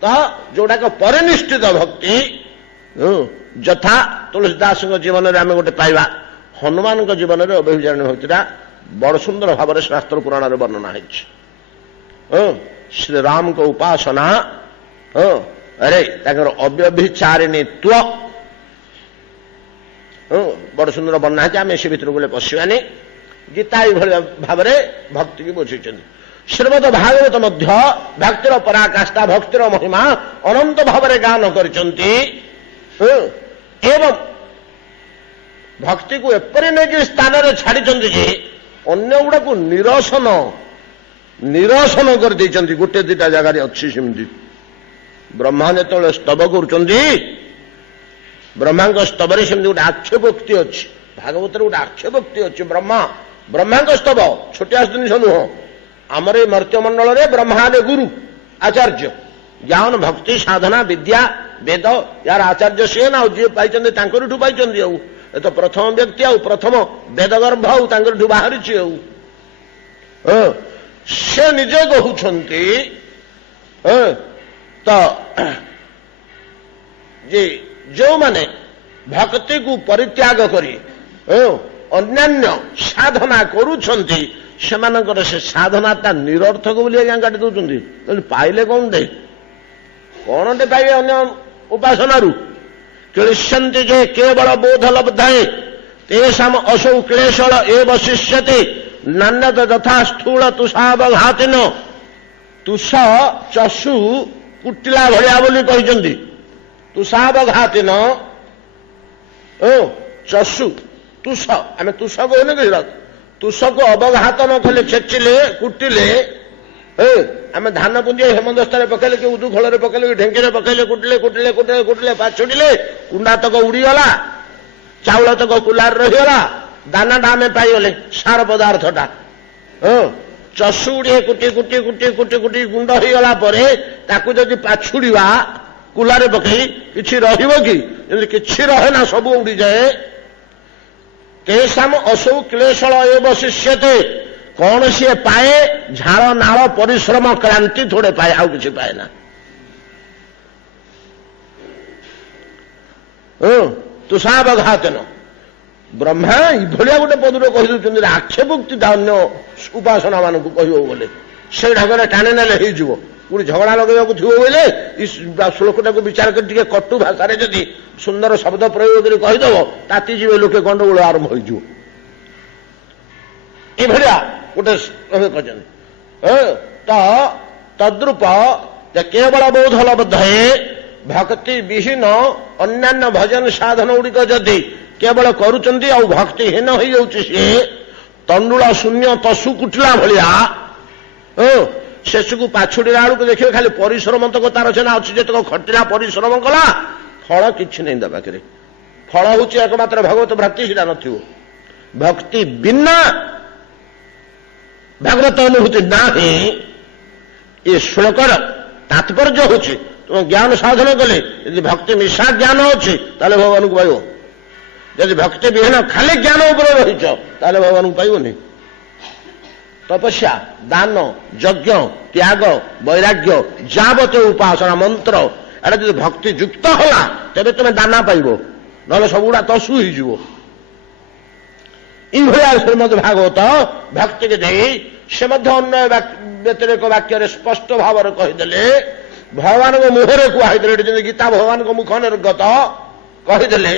तो जोड़ाक परिनिष्ठित भक्ति यथा तुलसीदास जीवन में आम गोटे पाइबा हनुमान जीवन में अव्यभिचारिणी भक्तिटा बड़ सुंदर भाव में शास्त्र पुराण वर्णना है श्री राम को उपासना अरे ताकर अव्यभिचारिणीत्व बड़ सुंदर वर्णना है आम से भितर बोले पशिबानी गीता भाई भाव में भक्ति की बुझी श्रीमद भागवत मध्य भक्तिर पराकाष्ठा भक्तिर महिमा अनंत भाव में गान करचंती एवं भक्ति को एपरी नहीं स्थान में छाड़ी जे अन्य गुड़ा को निरसन कर देइचंती गोटे दिटा जगार अच्छी सेमती ब्रह्मा जो स्तव कर ब्रह्मा स्तव सेमती गोटे आक्षेपोक्ति अच्छी भागवत गोटे आक्षेपोक्ति अच्छी ब्रह्मा स्तव छोटिया जिनिस नुह आमर ये मर्त्यमंडल में ब्रह्मा ने गुरु आचार्य ज्ञान भक्ति साधना विद्या वेद यार आचार्य सी ना जी पाई पाई तो प्रथम व्यक्ति आउ प्रथम वेदगर्भ आउ बाहरी से निजे कहते तो जे जो माने भक्ति को परित्याग करी अन्यान्य साधना करुछंती सेमानकर से साधनाटा निरर्थक बोली आज्ञा काटि दौरान पाइले कौन दे कौन टे पाइबे अन्य उपासनारू क्लिश्यन्ति जे केवल बोध लब्धाए तेषाम असौ क्लेशल एव शिष्यते नान्यत तथा स्थूल तुषावघातिन तुष चषु कुटिला भलिया बोली कहिसंती तुषावघातिन चषु तुष आम तुष कहने कह तुष को अवघात न कले छेचिले कुटिले आम धान पुंजी हेमदस्तार पकड़े कि उदू खल पकड़े ढेंकी पकड़े कुटिले कुटिले कुटिले कुटिले पाछुड़िले कुंडा तक उड़ीगला चाउल तक कुलार रहीगला दानाटा आम पाइगले सार पदार्थटा चषु गुड़े कुटी कुटी कुटी कुटी कुटी गुंड होगला ताकू जदि पाछुड़ा कुलारे पकई कि रही रहे ना सब उड़ी जाए तेषाम असौ क्लेशल एव शिष्यते कौन सी पाए झाड़ नाल परिश्रम क्रांति थोड़े पाए आउ किसी पाए ना तुषावघातन ब्रह्मा इभलिया गोटे पदुर कहीदे आक्षेपोक्ति अन्य उपासना मान कहले से ढंग टाणी ने हो कोई झगड़ा लगेगा थो बोले श्लोकटा को विचार कर कटु भाषा जदि सुंदर शब्द प्रयोग कर कहीदेव तातीजे लोके गंडगोल आरंभ हो गोटे तो तद्रूप केवल बोध लब्ध भक्ति विहीन अन्यान्य भजन साधन गुड़िक जदि केवल करुचंती आ भक्तिहीन हो जाऊँगी सी तंडुला शून्य तसु कुटिला भलिया शेष को पाछुड़ा बेलू देखिए खाली परिश्रम तक तार सेना अच्छी जो खटिला परिश्रम कला फल कि नहीं पाखे फल हूँ एकमात्र भगवत भक्ति सीटा न भक्ति बिना भागवत अनुभूति ना ये श्लोकर तात्पर्य हूँ तुम ज्ञान साधन कले यदि भक्ति मिशा ज्ञान अच्छी ताले भगवान को पाइब जदि भक्ति विहीन खाली ज्ञान उपर रहीच ताले भगवान को पाइबनी तपस्या दान यज्ञ त्याग वैराग्य जावत उपासना मंत्र एटा जब भक्ति युक्त होला तेरे तुम्हें दाना पाइब ना सबुड़ा तसु हो श्रीमद भागवत भक्ति के दे से अन्य व्यतिरेक वाक्य स्पष्ट भाव में कहीदे भगवान को मुहरे कहुदे गीता भगवान को मुख निर्गत कहीदे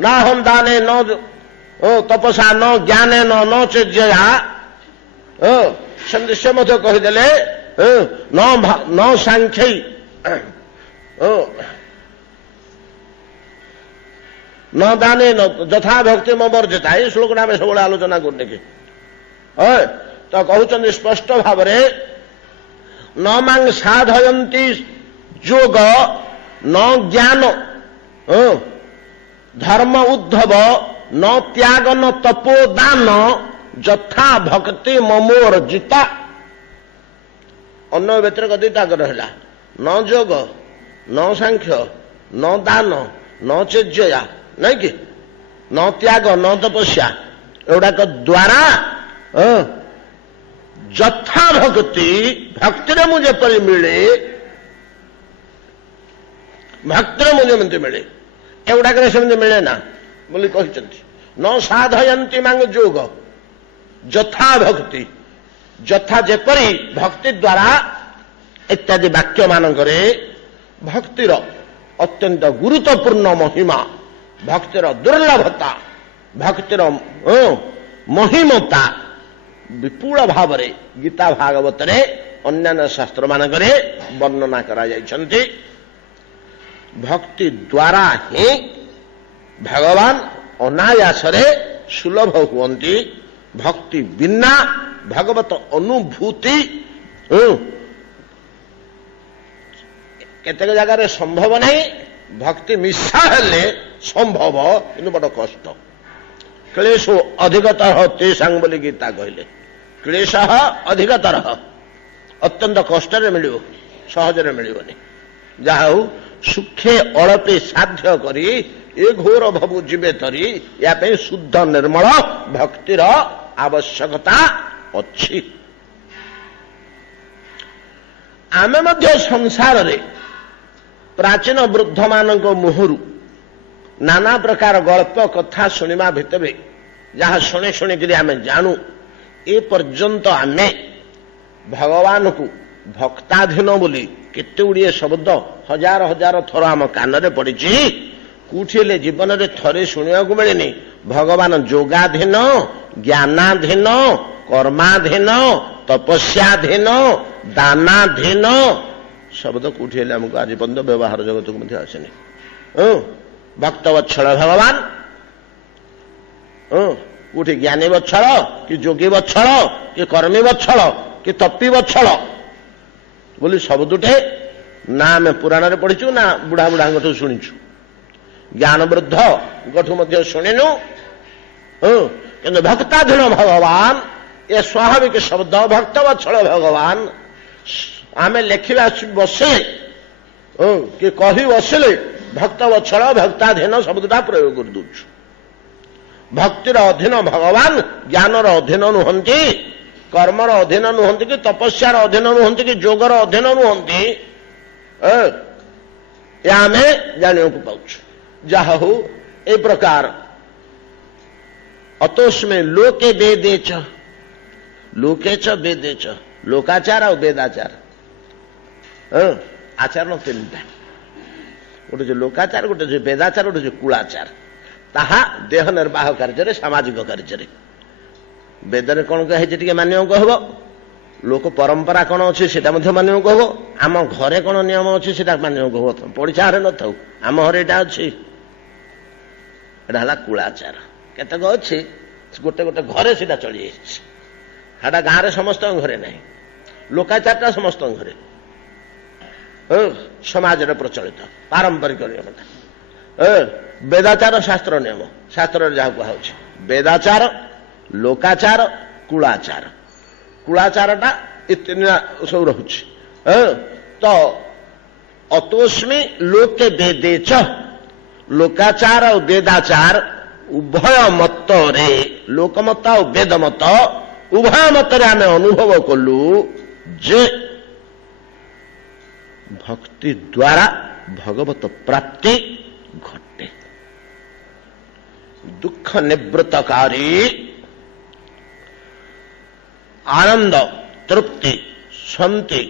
ना हम दाने न तपसा न ज्ञाने न चेजया से कहीदे न सांख्य न दाने न यथा भक्ति म वर्जिता ये श्लोक आम सब आलोचना करने की तो कहते स्पष्ट भाव न मांग साधयंती जोग न ज्ञान धर्म उद्धव न त्याग न तपो दान यथा भक्ति ममोर्जिता अन्य व्यतिरिक दुईटा रहा न जोग न सांख्य न दान न चेज्या नहीं कि न त्याग न तपस्या एगुड़ाक द्वारा ଯଥା ଭକ୍ତି ଭକ୍ତିରେ ମୁଁ ଯେପରି ମିଳେ ଭକ୍ତିରେ ମୁଁ ଯେମିତି ମିଳେ ଏଗୁଡାକରେ ସେମିତି ମିଳେ ନା ବୋଲି କହିଛନ୍ତି। ନ ସାଧୟନ୍ତି ମାଙ୍ଗ ଯୋଗ ଯଥା ଭକ୍ତି ଯଥା ଯେପରି ଭକ୍ତି ଦ୍ୱାରା ଇତ୍ୟାଦି ବାକ୍ୟ ମାନଙ୍କରେ ଭକ୍ତିର ଅତ୍ୟନ୍ତ ଗୁରୁତ୍ୱପୂର୍ଣ୍ଣ ମହିମା ଭକ୍ତିର ଦୁର୍ଲଭତା ଭକ୍ତିର ମହିମତା ବିପୁଳ ଭାବରେ ଗୀତା ଭାଗବତରେ ଅନ୍ୟାନ୍ୟ ଶାସ୍ତ୍ର ମାନଙ୍କରେ ବର୍ଣ୍ଣନା କରାଯାଇଛନ୍ତି। ଭକ୍ତି ଦ୍ୱାରା ହିଁ ଭଗବାନ ଅନାୟାସରେ ସୁଲଭ ହୁଅନ୍ତି। ଭକ୍ତି ବିନା ଭଗବତ ଅନୁଭୂତି କେତେକ ଜାଗାରେ ସମ୍ଭବ ନାହିଁ। ଭକ୍ତି ମିଶା ହେଲେ ସମ୍ଭବ କିନ୍ତୁ ବଡ଼ କଷ୍ଟ। କ୍ଲେଶ ଅଧିକତର ତେଷାଂ ବୋଲି ଗୀତା କହିଲେ କ୍ଲେଶ ଅଧିକତର ଅତ୍ୟନ୍ତ କଷ୍ଟରେ ମିଳିବ ସହଜରେ ମିଳିବନି। ଯାହା ହଉ ସୁଖେ ଅଳପେ ସାଧ୍ୟ କରି ଏ ଘୋର ଭବୁ ଯିବେ ତରି ୟା ପାଇଁ ଶୁଦ୍ଧ ନିର୍ମଳ ଭକ୍ତିର ଆବଶ୍ୟକତା ଅଛି। ଆମେ ମଧ୍ୟ ସଂସାରରେ ପ୍ରାଚୀନ ବୃଦ୍ଧମାନଙ୍କ ମୁହଁରୁ ନାନା ପ୍ରକାର ଗଳ୍ପ କଥା ଶୁଣିବା ଭିତରେ ଯାହା ଶୁଣି ଶୁଣିକରି ଆମେ ଜାଣୁ ଏ ପର୍ଯ୍ୟନ୍ତ ଆମେ ଭଗବାନଙ୍କୁ ଭକ୍ତାଧୀନ ବୋଲି କେତେ ଗୁଡ଼ିଏ ଶବ୍ଦ ହଜାର ହଜାର ଥର ଆମ କାନରେ ପଡ଼ିଛି। କୋଉଠି ହେଲେ ଜୀବନରେ ଥରେ ଶୁଣିବାକୁ ମିଳିନି ଭଗବାନ ଯୋଗାଧୀନ ଜ୍ଞାନାଧୀନ କର୍ମାଧୀନ ତପସ୍ୟାଧୀନ ଦାନାଧୀନ ଶବ୍ଦ କୋଉଠି ହେଲେ ଆମକୁ ଆଜି ପର୍ଯ୍ୟନ୍ତ ବ୍ୟବହାର ଜଗତକୁ ମଧ୍ୟ ଆସେନି। ଭକ୍ତବତ୍ସଳ ଭଗବାନ କୋଉଠି ଜ୍ଞାନୀ ବତ୍ସଳ କି ଯୋଗୀ ବତ୍ସଳ କି କର୍ମୀ ବତ୍ସଳ କି ତପୀ ବତ୍ସଳ ବୋଲି ଶବ୍ଦଟେ ନା ଆମେ ପୁରାଣରେ ପଢିଛୁ ନା ବୁଢା ବୁଢାଙ୍କଠୁ ଶୁଣିଛୁ। ଜ୍ଞାନ ବୃଦ୍ଧଙ୍କଠୁ ମଧ୍ୟ ଶୁଣିନୁ। କିନ୍ତୁ ଭକ୍ତାଧୀନ ଭଗବାନ ଏ ସ୍ୱାଭାବିକ ଶବ୍ଦ ଭକ୍ତବତ୍ସଳ ଭଗବାନ ଆମେ ଲେଖିବା ବସିଲେ କି କହି ବସିଲେ ଭକ୍ତବତ୍ସଳ ଭକ୍ତାଧୀନ ଶବ୍ଦଟା ପ୍ରୟୋଗ କରିଦେଉଛୁ। ଭକ୍ତିର ଅଧୀନ ଭଗବାନ ଜ୍ଞାନର ଅଧୀନ ନୁହନ୍ତି କର୍ମର ଅଧୀନ ନୁହନ୍ତି କି ତପସ୍ୟାର ଅଧୀନ ନୁହନ୍ତି କି ଯୋଗର ଅଧୀନ ନୁହନ୍ତି। ଏ ଆମେ ଜାଣିବାକୁ ପାଉଛୁ। ଯାହା ହଉ ଏ ପ୍ରକାର ଅତୋସ୍ମେ ଲୋକେ ବେଦେଚ ଲୋକେଚ ବେଦେଚ ଲୋକାଚାର ଆଉ ବେଦାଚାର ଆଚରଣ ତିନିଟା ଗୋଟେ ଯେ ଲୋକାଚାର ଗୋଟେ ଯେ ବେଦାଚାର ଗୋଟେ ଯେ କୁଳାଚାର ତାହା ଦେହ ନିର୍ବାହ କାର୍ଯ୍ୟରେ ସାମାଜିକ କାର୍ଯ୍ୟରେ ବେଦରେ କ'ଣ କୁହାହେଇଛି ଟିକେ ମାନିବାକୁ ହବ। ଲୋକ ପରମ୍ପରା କ'ଣ ଅଛି ସେଟା ମଧ୍ୟ ମାନିବାକୁ ହବ। ଆମ ଘରେ କ'ଣ ନିୟମ ଅଛି ସେଟା ମାନିବାକୁ ହବ। ପଡ଼ିଶା ଘରେ ନଥାଉ ଆମ ଘରେ ଏଇଟା ଅଛି ଏଟା ହେଲା କୁଳାଚାର। କେତେକ ଅଛି ଗୋଟେ ଗୋଟେ ଘରେ ସେଟା ଚଳିଯାଇଛି ସେଟା ଗାଁରେ ସମସ୍ତଙ୍କ ଘରେ ନାହିଁ। ଲୋକାଚାରଟା ସମସ୍ତଙ୍କ ଘରେ ସମାଜରେ ପ୍ରଚଳିତ ପାରମ୍ପରିକ ନିୟମଟା। ବେଦାଚାର ଶାସ୍ତ୍ର ନିୟମ ଶାସ୍ତ୍ରରେ ଯାହା କୁହାଯାଉଛି ବେଦାଚାର ଲୋକାଚାର କୁଳାଚାର। କୁଳାଚାରଟା ଏ ତିନି ସବୁ ରହୁଛି। ତ ଅତୋସ୍ମି ଲୋକେ ବେଦେଚ ଲୋକାଚାର ଆଉ ବେଦାଚାର ଉଭୟ ମତରେ ଲୋକମତ ଆଉ ବେଦମତ ଉଭୟ ମତରେ ଆମେ ଅନୁଭବ କଲୁ ଯେ ଭକ୍ତି ଦ୍ୱାରା ଭଗବତ ପ୍ରାପ୍ତି ଘଟେ। ଦୁଃଖ ନିବୃତ୍ତକାରୀ ଆନନ୍ଦ ତୃପ୍ତି ଶାନ୍ତି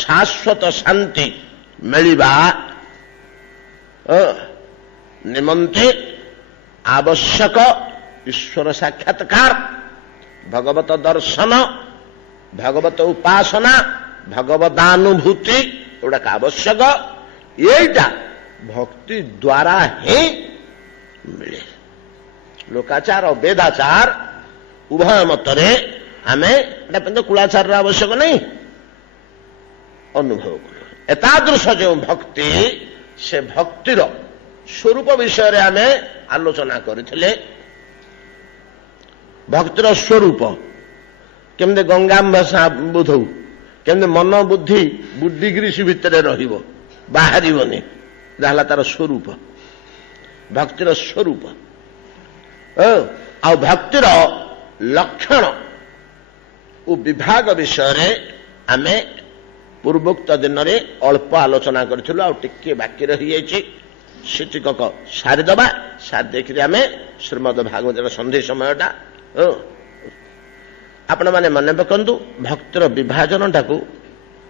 ଶାଶ୍ୱତ ଶାନ୍ତି ମିଳିବା ନିମନ୍ତେ ଆବଶ୍ୟକ ଈଶ୍ୱର ସାକ୍ଷାତକାର ଭଗବତ ଦର୍ଶନ ଭଗବତ ଉପାସନା ଭଗବଦାନୁଭୂତି ଏଗୁଡ଼ାକ ଆବଶ୍ୟକ। ଏଇଟା ଭକ୍ତି ଦ୍ୱାରା ହିଁ ମିଳେ। ଲୋକାଚାର ବେଦାଚାର ଉଭୟ ମତରେ ଆମେ ଏଟା କିନ୍ତୁ କୁଳାଚାରର ଆବଶ୍ୟକ ନାହିଁ ଅନୁଭବ କରୁ। ଏତାଦୃଶ ଯେଉଁ ଭକ୍ତି ସେ ଭକ୍ତିର ସ୍ୱରୂପ ବିଷୟରେ ଆମେ ଆଲୋଚନା କରିଥିଲେ। ଭକ୍ତିର ସ୍ୱରୂପ କେମିତି ଗଙ୍ଗାମ୍ବସା ବୁଧଉ କେମିତି ମନ ବୁଦ୍ଧି ବୁଦ୍ଧିଗ୍ରୀସି ଭିତରେ ରହିବ ବାହାରିବନି ଯାହା ତାର ସ୍ୱରୂପ, ଭକ୍ତିର ସ୍ୱରୂପ। ଆଉ ଭକ୍ତିର ଲକ୍ଷଣ ଓ ବିଭାଗ ବିଷୟରେ ଆମେ ପୂର୍ବୋକ୍ତ ଦିନରେ ଅଳ୍ପ ଆଲୋଚନା କରିଥିଲୁ। ଆଉ ଟିକେ ବାକି ରହିଯାଇଛି, ସେଟିକକ ସାରିଦେବା। ସାରି ଦେଇକରି ଆମେ ଶ୍ରୀମଦ ଭାଗବତର ସନ୍ଧି ସମୟଟା ଆପଣମାନେ ମନେ ପକାନ୍ତୁ। ଭକ୍ତିର ବିଭାଜନଟାକୁ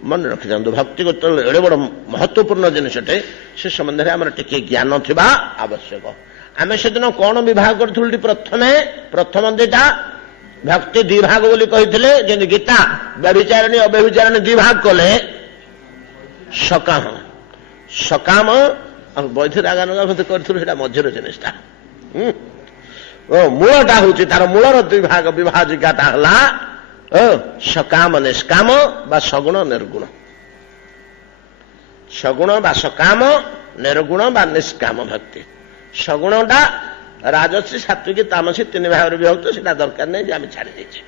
ମନେ ରଖିଥାନ୍ତୁ। ଭକ୍ତି ଯେତେବେଳେ ଏଡ଼େ ବଡ଼ ମହତ୍ୱପୂର୍ଣ୍ଣ ଜିନିଷଟେ, ସେ ସମ୍ବନ୍ଧରେ ଆମର ଟିକେ ଜ୍ଞାନ ଥିବା ଆବଶ୍ୟକ। ଆମେ ସେଦିନ କ'ଣ ବିଭାଗ କରିଥିଲୁ? ପ୍ରଥମ ଦିଟା ଭକ୍ତି ଦି ଭାଗ ବୋଲି କହିଥିଲେ। ଯେମିତି ଗୀତା ବ୍ୟଭିଚାରିଣୀ ଅବ୍ୟଭିଚାରିଣୀ ଦି ଭାଗ କଲେ, ସକାମ ଆଉ ବୈଧିରାଗାନୁଗା କରିଥିଲୁ। ସେଇଟା ମଝିର ଜିନିଷଟା। ମୂଳଟା ହଉଛି ତାର ମୂଳର ବିଭାଜିକାଟା ହେଲା ସକାମ ନିଷ୍କାମ ବା ସଗୁଣ ନିର୍ଗୁଣ। ସଗୁଣ ବା ସକାମ, ନିର୍ଗୁଣ ବା ନିଷ୍କାମ ଭକ୍ତି। ସଗୁଣଟା ରାଜସୀ, ସାତ୍ବିକୀ, ତାମସୀ ତିନି ଭାଗରେ ବିଭକ୍ତ। ସେଟା ଦରକାର ନାହିଁ, ଯେ ଆମେ ଛାଡ଼ି ଦେଇଛେ।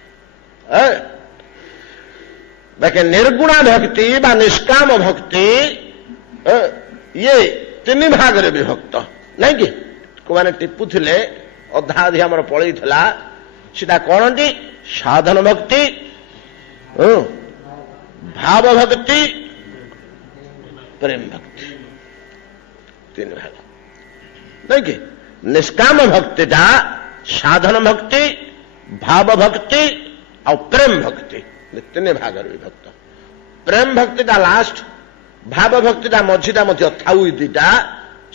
ବାକି ନିର୍ଗୁଣ ଭକ୍ତି ବା ନିଷ୍କାମ ଭକ୍ତି ଇଏ ତିନି ଭାଗରେ ବିଭକ୍ତ, ନାଇଁ କି? କୋଉମାନେ ଟିପୁଥିଲେ, ଅଧା ଅଧି ଆମର ପଳେଇଥିଲା। ସେଟା କଣଟି? ସାଧନ ଭକ୍ତି, ଭାବ ଭକ୍ତି, ପ୍ରେମ ଭକ୍ତି, ତିନି ଭାଗ, ନାଇଁ କି? ନିଷ୍କାମ ଭକ୍ତିଟା ସାଧନ ଭକ୍ତି, ଭାବ ଭକ୍ତି ଆଉ ପ୍ରେମ ଭକ୍ତି, ତିନି ଭାଗରେ ବିଭକ୍ତ। ପ୍ରେମ ଭକ୍ତିଟା ଲାଷ୍ଟ, ଭାବ ଭକ୍ତିଟା ମଝିଟା ମଧ୍ୟ ଥାଉ। ଦିଟା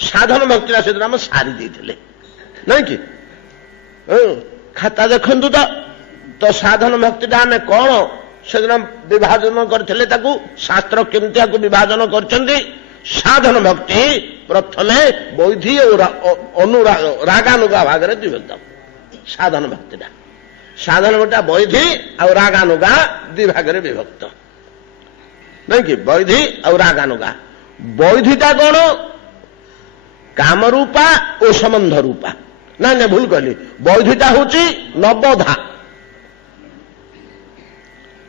ସାଧନ ଭକ୍ତିଟା ସେଦିନ ଆମେ ସାରି ଦେଇଥିଲେ, ନାଇଁ କି? ଖାତା ଦେଖନ୍ତୁ ତ ସାଧନ ଭକ୍ତିଟା ଆମେ କ'ଣ ସେଦିନ ବିଭାଜନ କରିଥିଲେ ତାକୁ। ଶାସ୍ତ୍ର କେମିତି ତାକୁ ବିଭାଜନ କରିଛନ୍ତି? ସାଧନ ଭକ୍ତି ପ୍ରଥମେ ବୈଧି ଓ ରାଗାନୁଗା ଭାଗରେ ବିଭକ୍ତ। ସାଧନ ଭକ୍ତିଟା ବୈଧି ଆଉ ରାଗାନୁଗା ଦି ଭାଗରେ ବିଭକ୍ତ, ନାଇଁ କି? ବୈଧି ଆଉ ରାଗାନୁଗା। ବୈଧିଟା କ'ଣ? କାମରୂପା ଓ ସମ୍ବନ୍ଧ ରୂପା। ନାଇଁ ଭୁଲ କହିଲି। ବୈଧିଟା ହଉଛି ନବଧା।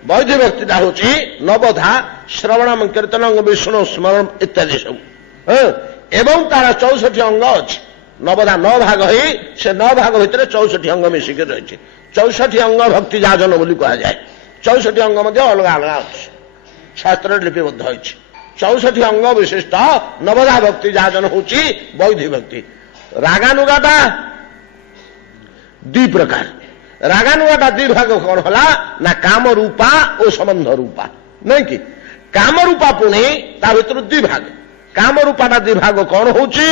ବୈଧି ଭକ୍ତିଟା ହଉଛି ନବଧା, ଶ୍ରବଣମ କୀର୍ତ୍ତନଂ ବିଷ୍ଣୁ ସ୍ମରଣ ଇତ୍ୟାଦି ସବୁ। ଏବଂ ତାର 64 ଅଙ୍ଗ ଅଛି। ନବଧା 9 ଭାଗ ହେଇ, ସେ 9 ଭାଗ ଭିତରେ 64 ଅଙ୍ଗ ମିଶିକି ରହିଛି। 64 ଅଙ୍ଗ ଭକ୍ତି ଯାଜନ ବୋଲି କୁହାଯାଏ। 64 ଅଙ୍ଗ ମଧ୍ୟ ଅଲଗା ଅଲଗା ଅଛି, ଶାସ୍ତ୍ରରେ ଲିପିବଦ୍ଧ ହୋଇଛି। 64 ଅଙ୍ଗ ବିଶିଷ୍ଟ ନବଧା ଭକ୍ତି ଯାଜନ ହଉଛି ବୈଧି ଭକ୍ତି। ରାଗାନୁଗାଟା ଦି ପ୍ରକାର। ରାଗାନୁଗାଟା ଦି ଭାଗ କ'ଣ ହେଲା ନା? କାମ ରୂପା ଓ ସମ୍ବନ୍ଧ ରୂପା, ନାଇଁ କି? କାମ ରୂପା ପୁଣି ତା ଭିତରୁ ଦି ଭାଗ। କାମ ରୂପାଟା ଦି ଭାଗ କ'ଣ ହଉଛି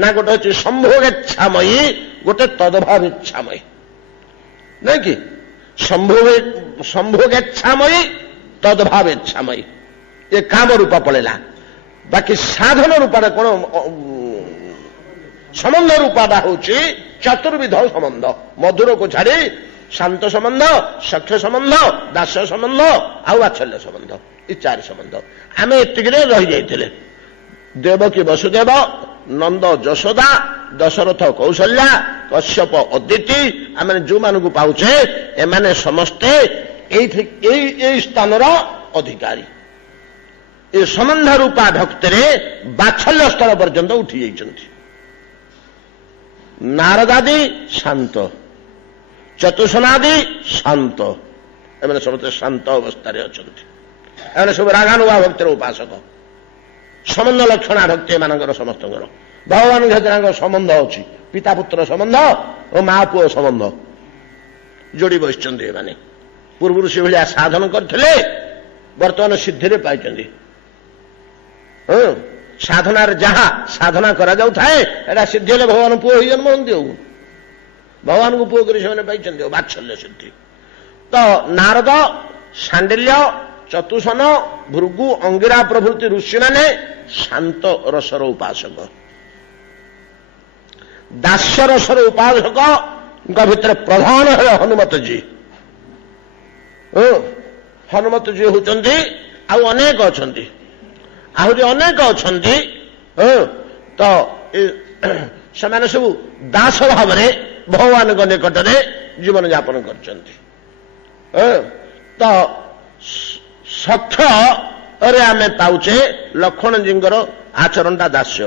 ନା? ଗୋଟେ ହଉଛି ସମ୍ଭୋଗେଚ୍ଛାମୟୀ, ଗୋଟେ ତଦଭାବ ଇଚ୍ଛାମୟୀ, ନାଇଁ କି? ସମ୍ଭୋଗେଚ୍ଛାମୟୀ, ତଦଭାବ ଇଚ୍ଛାମୟୀ, ଏ କାମ ରୂପା ପଳେଇଲା। ବାକି ସାଧନ ରୂପାରେ କ'ଣ? ସମ୍ବନ୍ଧ ରୂପାଟା ହଉଛି ଚତୁର୍ବିଧ ସମ୍ବନ୍ଧ। ମଧୁରକୁ ଛାଡ଼ି ଶାନ୍ତ ସମ୍ବନ୍ଧ, ସଖ୍ୟ ସମ୍ବନ୍ଧ, ଦାସ ସମ୍ବନ୍ଧ ଆଉ ବାତ୍ସଲ୍ୟ ସମ୍ବନ୍ଧ, ଏ ଚାରି ସମ୍ବନ୍ଧ। ଆମେ ଏତିକିରେ ରହିଯାଇଥିଲେ। ଦେବକୀ ବସୁଦେବ, ନନ୍ଦ ଯଶୋଦା, ଦଶରଥ କୌଶଲ୍ୟା, କଶ୍ୟପ ଅଦିତି, ଆମେ ଯୋଉମାନଙ୍କୁ ପାଉଛେ ଏମାନେ ସମସ୍ତେ ଏଇ ସ୍ଥାନର ଅଧିକାରୀ। ଏ ସମ୍ବନ୍ଧ ରୂପା ଭକ୍ତିରେ ବାତ୍ସଲ୍ୟ ସ୍ଥଳ ପର୍ଯ୍ୟନ୍ତ ଉଠି ଯାଇଛନ୍ତି। ନାରଦାଦି ଶାନ୍ତ, ଚତୁଷନାଦି ଶାନ୍ତ, ଏମାନେ ସମସ୍ତେ ଶାନ୍ତ ଅବସ୍ଥାରେ ଅଛନ୍ତି। ଏମାନେ ସବୁ ରାଗାନୁଗା ଭକ୍ତିର ଉପାସକ। ସମ୍ବନ୍ଧ ଲକ୍ଷଣା ଭକ୍ତି ଏମାନଙ୍କର ସମସ୍ତଙ୍କର। ଭଗବାନଙ୍କ ସହିତ ତାଙ୍କର ସମ୍ବନ୍ଧ ଅଛି, ପିତା ପୁତ୍ର ସମ୍ବନ୍ଧ ଓ ମା ପୁଅ ସମ୍ବନ୍ଧ ଯୋଡ଼ି ବସିଛନ୍ତି ଏମାନେ। ପୂର୍ବରୁ ସେଭଳିଆ ସାଧନ କରିଥିଲେ, ବର୍ତ୍ତମାନ ସିଦ୍ଧିରେ ପାଇଛନ୍ତି। ସାଧନାରେ ଯାହା ସାଧନା କରାଯାଉଥାଏ, ଏଟା ସିଦ୍ଧି ହେଲେ ଭଗବାନ ପୁଅ ହେଇ ଜନ୍ମ ହୁଅନ୍ତି। ଆଉ ଭଗବାନଙ୍କୁ ପୁଅ କରି ସେମାନେ ପାଇଛନ୍ତି ବାତ୍ସଲ୍ୟ ସିଦ୍ଧି। ତ ନାରଦ, ଶାଣ୍ଡିଲ୍ୟ, ଚତୁଷନ, ଭୃଗୁ, ଅଙ୍ଗିରା ପ୍ରଭୃତି ଋଷିମାନେ ଶାନ୍ତ ରସର ଉପାସକ। ଦାସ୍ୟ ରସର ଉପାସକଙ୍କ ଭିତରେ ପ୍ରଧାନ ହେଲେ ହନୁମତଜୀ। ହନୁମତଜୀ ହେଉଛନ୍ତି, ଆଉ ଅନେକ ଅଛନ୍ତି, ଆହୁରି ଅନେକ ଅଛନ୍ତି। ତ ସେମାନେ ସବୁ ଦାସ ଭାବରେ ଭଗବାନଙ୍କ ନିକଟରେ ଜୀବନ ଯାପନ କରିଛନ୍ତି। ତ ସଖ୍ୟରେ ଆମେ ପାଉଛେ ଲକ୍ଷ୍ମଣଜୀଙ୍କର ଆଚରଣଟା ଦାସ୍ୟ।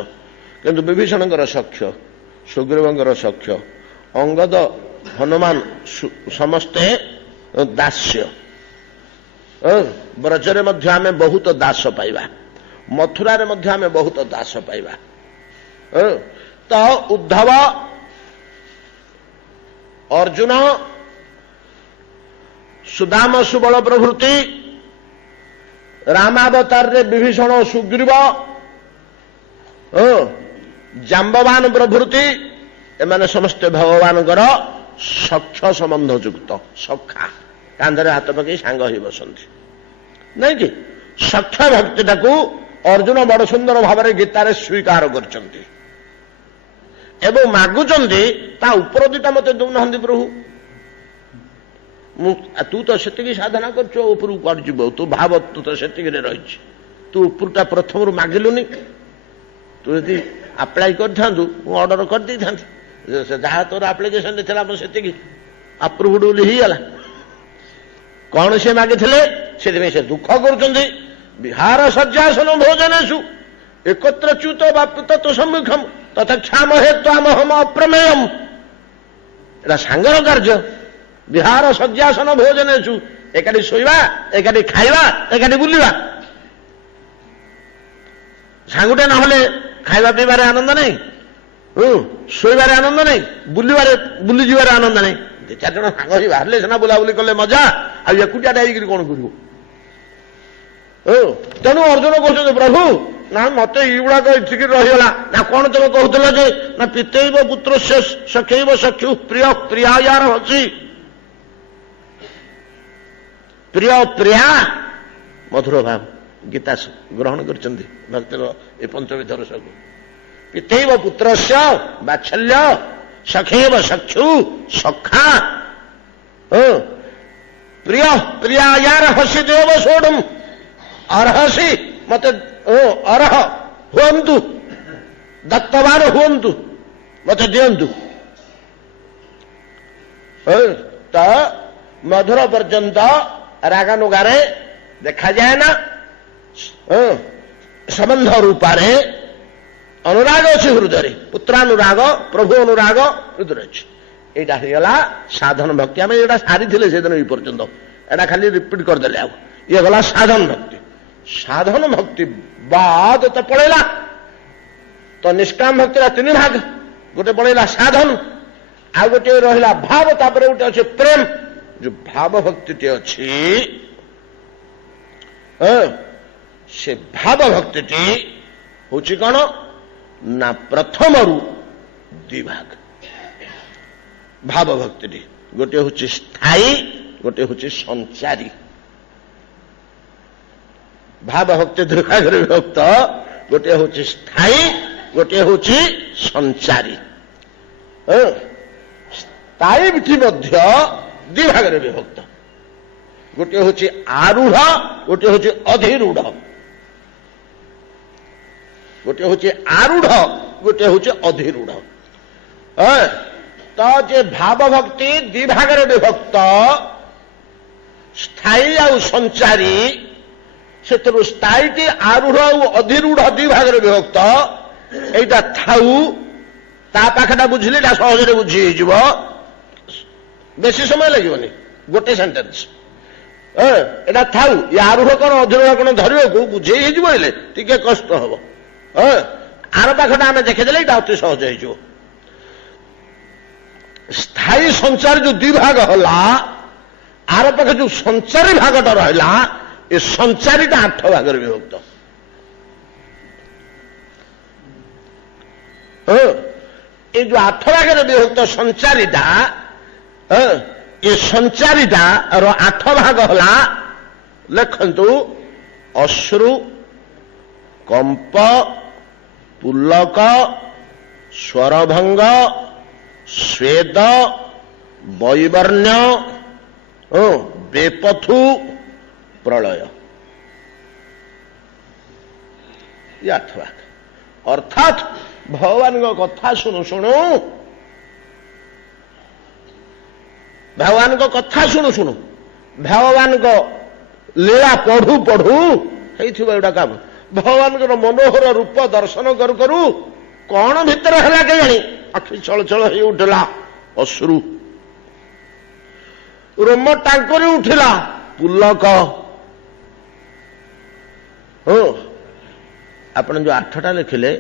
କିନ୍ତୁ ବିଭୀଷଣଙ୍କର ସଖ୍ୟ, ସୁଗ୍ରୀବଙ୍କର ସଖ୍ୟ, ଅଙ୍ଗଦ ହନୁମାନ ସମସ୍ତେ ଦାସ୍ୟ। ବ୍ରଜରେ ମଧ୍ୟ ଆମେ ବହୁତ ଦାସ ପାଇବା, ମଥୁରାରେ ମଧ୍ୟ ଆମେ ବହୁତ ଦାସ ପାଇବା। ତ ଉଦ୍ଧବ, ଅର୍ଜୁନ, ସୁଦାମ, ସୁବଳ ପ୍ରଭୃତି, ରାମାବତାରରେ ବିଭୀଷଣ, ସୁଗ୍ରୀବ, ଜାମ୍ବବାନ ପ୍ରଭୃତି, ଏମାନେ ସମସ୍ତେ ଭଗବାନଙ୍କର ସଖ୍ୟ ସମ୍ବନ୍ଧ ଯୁକ୍ତ, ସଖା, କାନ୍ଧରେ ହାତ ପକାଇ ସାଙ୍ଗ ହୋଇ ବସନ୍ତି, ନାଇଁ କି? ସଖ୍ୟ ଭକ୍ତିଟାକୁ ଅର୍ଜୁନ ବଡ଼ ସୁନ୍ଦର ଭାବରେ ଗୀତାରେ ସ୍ୱୀକାର କରିଛନ୍ତି ଏବଂ ମାଗୁଛନ୍ତି ତା ଉପର ଦିଟା ମତେ ଦେଉନାହାନ୍ତି ପ୍ରଭୁ। ତୁ ତ ସେତିକି ସାଧନା କରୁଛୁ, ଉପରକୁ କୁଆଡେ ଯିବ? ତୁ ଭାବ, ତୁ ତ ସେତିକିରେ ରହିଛି, ତୁ ଉପରଟା ପ୍ରଥମରୁ ମାଗିଲୁନି। ତୁ ଯଦି ଆପ୍ଲାଏ କରିଥାନ୍ତୁ ମୁଁ ଅର୍ଡର କରିଦେଇଥାନ୍ତି, ଯାହା ତୋର ଆପ୍ଲିକେସନ ଥିଲା ମୁଁ ସେତିକି ଆପ୍ରୁଭଡ ବୋଲି ହେଇଗଲା। କଣ ସେ ମାଗିଥିଲେ? ସେଥିପାଇଁ ସେ ଦୁଃଖ କରୁଛନ୍ତି। ବିହାର ଶଯ୍ୟାସନ ଭୋଜନେଷୁ ଏକତ୍ର ଚ୍ୟୁତ ବାପ୍ତ ତ ସମ୍ମୁଖମ ତଥା କ୍ଷାମହେ ତ୍ୱାମହମ ଅପ୍ରମେୟମ। ଏଟା ସାଙ୍ଗର କାର୍ଯ୍ୟ। ବିହାର ଶଯ୍ୟାସନ ଭୋଜନେଷୁ, ଏକାଠି ଶୋଇବା, ଏକାଠି ଖାଇବା, ଏକାଠି ବୁଲିବା। ସାଙ୍ଗୁଟେ ନହେଲେ ଖାଇବା ପିଇବାରେ ଆନନ୍ଦ ନାହିଁ, ଶୋଇବାରେ ଆନନ୍ଦ ନାହିଁ, ବୁଲିଯିବାରେ ଆନନ୍ଦ ନାହିଁ। ଦି ଚାରି ଜଣ ସାଙ୍ଗ ହେଇ ବାହାରିଲେ ସିନା ବୁଲାବୁଲି କଲେ ମଜା, ଆଉ ଏକୁଟିଆ ଯାଇକିରି କଣ କରିବ? ତେଣୁ ଅର୍ଜୁନ କହୁଛନ୍ତି ପ୍ରଭୁ ନା ମତେ ଏଇଗୁଡାକ ଏଠିକି ରହିଗଲା ନା। କଣ ତମେ କହୁଥିଲ ଯେ ନା ପିତୈବ ପୁତ୍ର ସଖୈବ ସଖ୍ୟୁ ପ୍ରିୟ ପ୍ରିୟାୟାର ହସି, ପ୍ରିୟ ପ୍ରିୟା ମଧୁର ଭାବ ଗୀତା ଗ୍ରହଣ କରିଛନ୍ତି ଭକ୍ତିର ଏ ପଞ୍ଚବିଧର ସବୁ। ପିତୈବ ପୁତ୍ରସ୍ୟ ବାତ୍ସଲ୍ୟ, ସଖୈବ ସଖ୍ୟୁ ସଖା, ପ୍ରିୟ ପ୍ରିୟାୟାର ହସି ଦେବ ସୋଢମ, ଅର୍ହସି ମତେ ଅର୍ହ ହୁଅନ୍ତୁ, ଦତ୍ତବାନ ହୁଅନ୍ତୁ, ମତେ ଦିଅନ୍ତୁ। ତ ମଧୁର ପର୍ଯ୍ୟନ୍ତ ରାଗାନୁଗାରେ ଦେଖାଯାଏ ନା, ସମ୍ବନ୍ଧ ରୂପାରେ ଅନୁରାଗ ଅଛି ହୃଦୟରେ, ପୁତ୍ରାନୁରାଗ, ପ୍ରଭୁ ଅନୁରାଗ ହୃଦୟରେ ଅଛି। এইটা হয়ে গলা সাধন ভক্তি। আমি এটা সারিলে সেদিন এই পর্যন্ত, এটা খালি রিপিট করেদেলে। আউ ইয়ে গলা সাধন ভক্তি। সাধন ভক্তি বাদ তো পড়েলা তো নিষ্কাম ভক্তির তিন ভাগ। গোটে পড়েলা সাধন, ଆଉ ଗୋଟିଏ ରହିଲା ଭାବ, ତାପରେ ଗୋଟେ ଅଛି ପ୍ରେମ। ଯୋଉ ଭାବ ଭକ୍ତିଟି ଅଛି ସେ ଭାବ ଭକ୍ତିଟି ହଉଛି କଣ ନା ପ୍ରଥମରୁ ଦି ଭାଗ। ଭାବ ଭକ୍ତିଟି ଗୋଟିଏ ହଉଛି ସ୍ଥାୟୀ, ଗୋଟିଏ ହଉଛି ସଞ୍ଚାରୀ। ଭାବ ଭକ୍ତି ଦୁଇ ଭାଗରେ ବିଭକ୍ତ, ଗୋଟିଏ ହଉଛି ସ୍ଥାୟୀ, ଗୋଟିଏ ହଉଛି ସଞ୍ଚାରୀ। ସ୍ଥାୟୀଟି ମଧ୍ୟ ଦି ଭାଗରେ ବିଭକ୍ତ, ଗୋଟିଏ ହଉଛି ଆରୂଢ, ଗୋଟିଏ ହଉଛି ଅଧିରୂଢ। ଗୋଟିଏ ହଉଛି ଆରୂଢ, ଗୋଟିଏ ହଉଛି ଅଧିରୂଢ। ତ ଯେ ଭାବ ଭକ୍ତି ଦି ଭାଗରେ ବିଭକ୍ତ, ସ୍ଥାୟୀ ଆଉ ସଞ୍ଚାରୀ, ସେଥିରୁ ସ୍ଥାୟୀଟି ଆରୂଢ ଆଉ ଅଧିରୂଢ ଦି ଭାଗରେ ବିଭକ୍ତ। এইটা ଥାଉ, ତା ପାଖଟା ବୁଝିଲେ ଏଟା ସହଜରେ ବୁଝି ହେଇଯିବ, ବେଶୀ ସମୟ ଲାଗିବନି, ଗୋଟେ ସେଣ୍ଟେନ୍ସ। এটা ଥାଉ, ଏ ଆରୂଢ କଣ ଅଧିରୂଢ କଣ ଧରିବାକୁ ବୁଝେଇ ହେଇଯିବ, ହେଲେ ଟିକେ କଷ୍ଟ ହବ। ଆର ପାଖଟା ଆମେ ଦେଖିଦେଲେ ଏଇଟା ଅତି ସହଜ ହେଇଯିବ। ସ୍ଥାୟୀ ସଞ୍ଚାରୀ ଯୋଉ ଦି ଭାଗ ହେଲା, ଆର ପାଖେ ଯୋଉ ସଞ୍ଚାରୀ ଭାଗଟା ରହିଲା, ଏ ସଞ୍ଚାରୀଟା 8 ଭାଗରେ ବିଭକ୍ତ। এই ଯୋଉ 8 ଭାଗରେ ବିଭକ୍ତ ସଞ୍ଚାରୀଟା, ଏ ସଞ୍ଚାରୀଟାର 8 ଭାଗ ହେଲା, ଲେଖନ୍ତୁ, ଅଶ୍ରୁ, କମ୍ପ, ପୁଲକ, ସ୍ୱରଭଙ୍ଗ, ସ୍ୱେଦ, ବୈବର୍ଣ୍ୟ, ବେପଥୁ, ପ୍ରଳୟ। ଏ 8 ଭାଗ। ଅର୍ଥାତ୍ ଭଗବାନଙ୍କ କଥା ଶୁଣୁ ଶୁଣୁ, ଭଗବାନଙ୍କ କଥା ଶୁଣୁ ଶୁଣୁ, ଭଗବାନଙ୍କ ଲୀଳା ପଢୁ ପଢୁ ହେଇଥିବ ଏଗୁଡା କାମ। ଭଗବାନଙ୍କର ମନୋହର ରୂପ ଦର୍ଶନ କରୁ କରୁ कौन भितर है केजाणी आखि चलचल हो उठला अश्रु रोम टांकुरी उठिला पुलक हो आपण जो 8टा लिखिले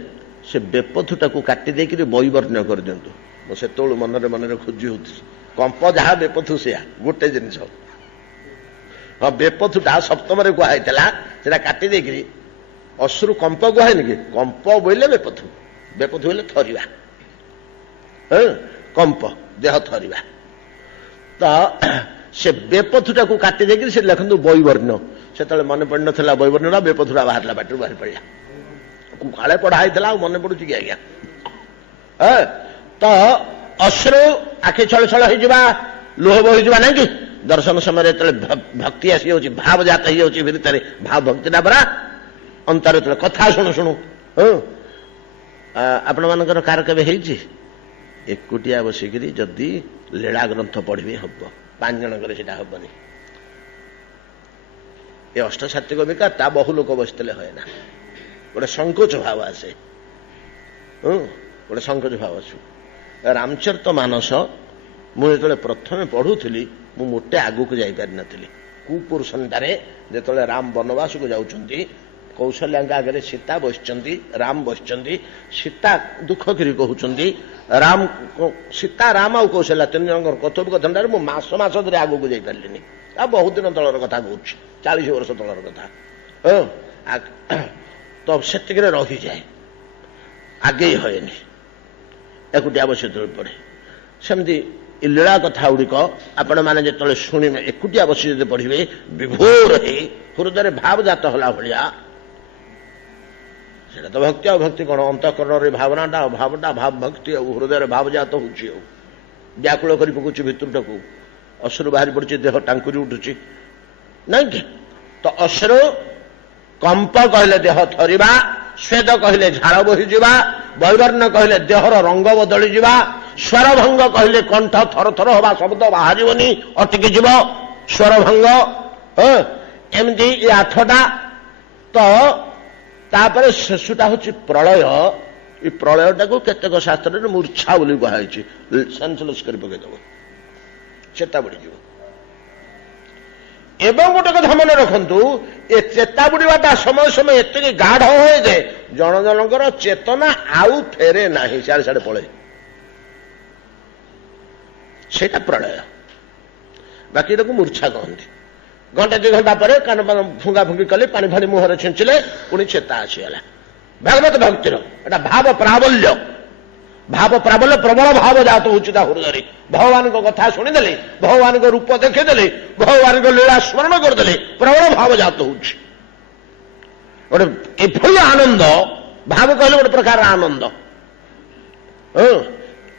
से बेपथुटा को काटी देकरी वैवर्ण्य कर दिंतु से मनरे मनरे खोजी होती कंप जहा बेपथु से गोटे जिनस हाँ बेपथुटा सप्तम कहुई से काटी देकरी अश्रु कंप कहे कि कंप बोले बेपथु बेपथु बोले थरिया कंप देह थरिया तो से बेपथुटा को काटी देकरी से लिखु वैवर्ण्य से मन पड़ ना वैवर्ण्य बेपथुटा बाहर बाटर बाहर पड़ा काले पढ़ाई मन पड़ू कि आज्ञा तो अश्रु आखि छल छल हो लुह बोही ना कि दर्शन समय भक्ति आसी हो भाव जात हो भितर भाव भक्ति बरा अंतर कथा शुणु शुणु आपण मानकर कार केबे हेछि एकुटिया बसिकरी जदि लीला ग्रंथ पढ़िबे हम 5 जनकर सेटा हबनी ये अष्टसात्विक विकार ता बहु लोक बसते है ना गोटे संकोच भाव आसे गोटे संकोच भाव आसु रामचरित मानस मुझे प्रथम पढ़ुली मु मोटे आगु को जापारि नी कुपुरुषारे जो राम वनवास को जाऊँगी कौशल्या आगे सीता बसचंदी राम बसचंदी सीता दुख करी कहउचंदी राम सीता राम आ कौशल्या 3 जन कथोपकथन मु मास मास धरे आगु को जापारि आ बहुत दिन तलर कथा कहूँ 40 वर्ष तलर कथा तो से रही जाए आगे हयनि एकुटिया बस पड़े सेमती लीला कथा गुड़िक आपण मैंने जो शुणे एकुटिया बस जो पढ़े विभोर हो हृदय भाव जात होला भाया से तो भक्ति आ भक्ति कौन अंतकरण भावनाटा भावटा भाव भक्ति हृदय भाव जात हो व्याकुल कर पकाउछ भितरटाकू अश्रु बाहरी पड़ी देह टांकुरी उठुची नहीं तो अश्रु कंप कहले देह थरिबा स्वेद कहले झाड़ बोहीजा वैवर्ण्य कहले देहर रंग बदली जा स्वरभंग कहले कंठ थर थर हवा शब्द बाहर अटकी जीव स्वरभंग एमती 8टा तो तापर शेषटा हूँ प्रलय ये प्रलयटा को केतेक शास्त्र में मूर्छा बोली कहुई सेंसलेस कर पकईदेव चेता बढ़ीज एवं गोटे कथा मन रखु ए चेता बुड़ाटा समय समय एत गाढ़ हुए जे जन जनकर चेतना आउ फेरे ना साड़े साड़े पड़े से प्रलय बाकी मूर्छा कहती घंटा 2 घंटा पर कान फुंगा फुंगी कले पानी फाणी मुहर छिंचिले पुणी चेता आसीगला भागवत भक्तिर एटा भाव प्राबल्य प्रबल भाव जात हो हृदय भगवान कथा शुणीदे भगवान रूप देखीदे भगवान लीला स्मरण करदे प्रबल भाव जात हो आनंद भाव कहले गोटे प्रकार आनंद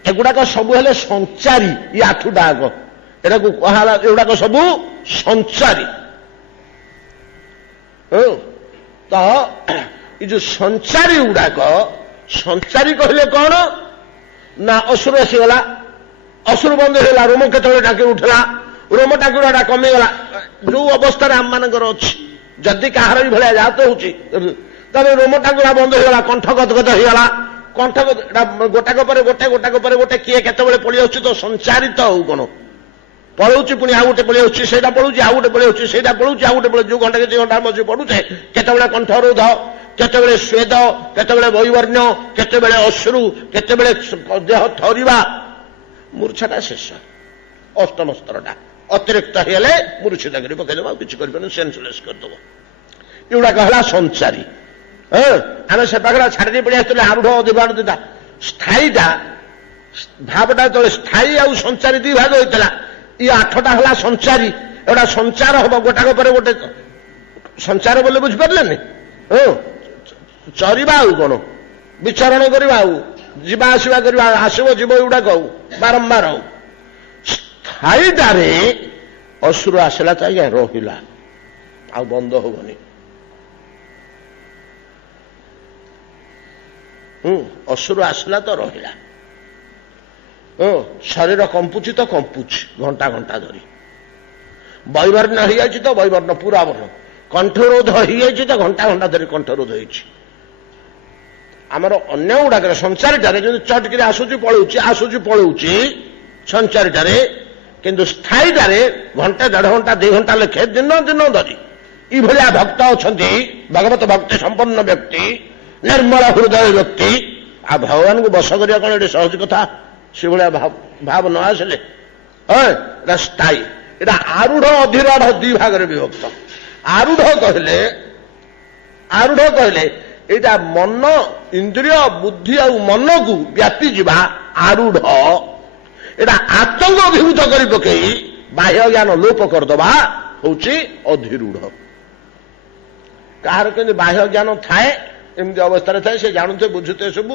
एगुड़ाक सबू हेले संचारी ये 8टा एटा को कहाला एगुड़ाक सबू संचारी तो ये जो संचारी गुड़ाक संचारी कहले कौन ना अश्रु आसीगला अश्रु बंद होगा रोम केतवे टाकी उठला रोम टाकुराटा कमीगला जो अवस्था आम मानकर अच्छी जदि कहार भी भाया जात हो रोम टाकुरा बंद होगा कंठ गदगद होगा कंठ गोटाक पर गोटे गोटाक पर गोटे किए केतबेले पड़ी आउछि तो संचारित हो कौन पलाऊँ पुणी आउ गोटे पलि आउछि पलाऊँ आउ गोटे पलि आउछि पलाऊँ आउ गोटे पलि जो घंटा के 2 घंटा बस पढ़ुचे केतबेले कंठरोध केतबेले स्वेद केतबेले वैवर्ण्य केतबेले अश्रु केतबेले देह थरिबा मूर्छाटा शेष 8म स्तरटा अतिरिक्त हेले मूर्छित कर पकईदेव किसी कर सेंसलेस करदेव एगुड़ा कहला संचारी आम से पाखा छाड़ी पड़ी आसते आरूढ़ दिवाण दिता स्थायीटा भावटा जो स्थायी आउ संचारी 2 भाग होता ये 8टा है संचारी एटा संचार हम गोटाक पर गोटे संचार बोले बुझिपारे चरवा आउ कौन विचरण करवा जीवा आसवा करवा आसव जीव एगुड़ाक बारंबार स्थायीटारे अश्रु आसला तो आज्ञा रहा आ बंद होनी अश्रु आसला तो रहा शरीर कंपुची तो कंपुची घंटा घंटा धरी वैवर्ण्य हो जाए तो वैवर्ण्य पूरा वर्ण कंठरोध हो जाए तो घंटा घंटा धरी कंठरोध ଆମର ଅନ୍ୟ ଗୁଡାକରେ ସଂସାରଟାରେ କିନ୍ତୁ ଚଟକିରି ଆସୁଛି ପଳଉଛି ସଂସାରଟାରେ, କିନ୍ତୁ ସ୍ଥାୟୀଟାରେ ଘଣ୍ଟା 1.5 ଘଣ୍ଟା 2 ଘଣ୍ଟା ଲେଖେ ଦିନ ଧରି ଏଇଭଳିଆ ଭକ୍ତ ଅଛନ୍ତି, ଭଗବତ ଭକ୍ତି ସମ୍ପନ୍ନ ବ୍ୟକ୍ତି, ନିର୍ମଳ ହୃଦୟ ବ୍ୟକ୍ତି। ଆଉ ଭଗବାନଙ୍କୁ ବଶ କରିବା କଣ ଏଠି ସହଜ କଥା? ସେଭଳିଆ ଭାବ ନ ଆସିଲେ ଏଟା ସ୍ଥାୟୀ। ଏଟା ଆରୁଢ ଅଧିରାଢ 2 ଭାଗରେ ବିଭକ୍ତ। ଆରୁଢ କହିଲେ ଏଇଟା ମନ, ଇନ୍ଦ୍ରିୟ, ବୁଦ୍ଧି ଆଉ ମନକୁ ବ୍ୟାପି ଯିବା ଆରୁଢ। ଏଟା ଆତଙ୍କ ଅଭିଭୂତ କରି ପକେଇ ବାହ୍ୟ ଜ୍ଞାନ ଲୋପ କରିଦେବା ହଉଛି ଅଧିରୂଢ। କାହାର କେମିତି ବାହ୍ୟ ଜ୍ଞାନ ଥାଏ, ଏମିତି ଅବସ୍ଥାରେ ଥାଏ, ସେ ଜାଣୁଥିବେ ବୁଝୁଥିବେ ସବୁ,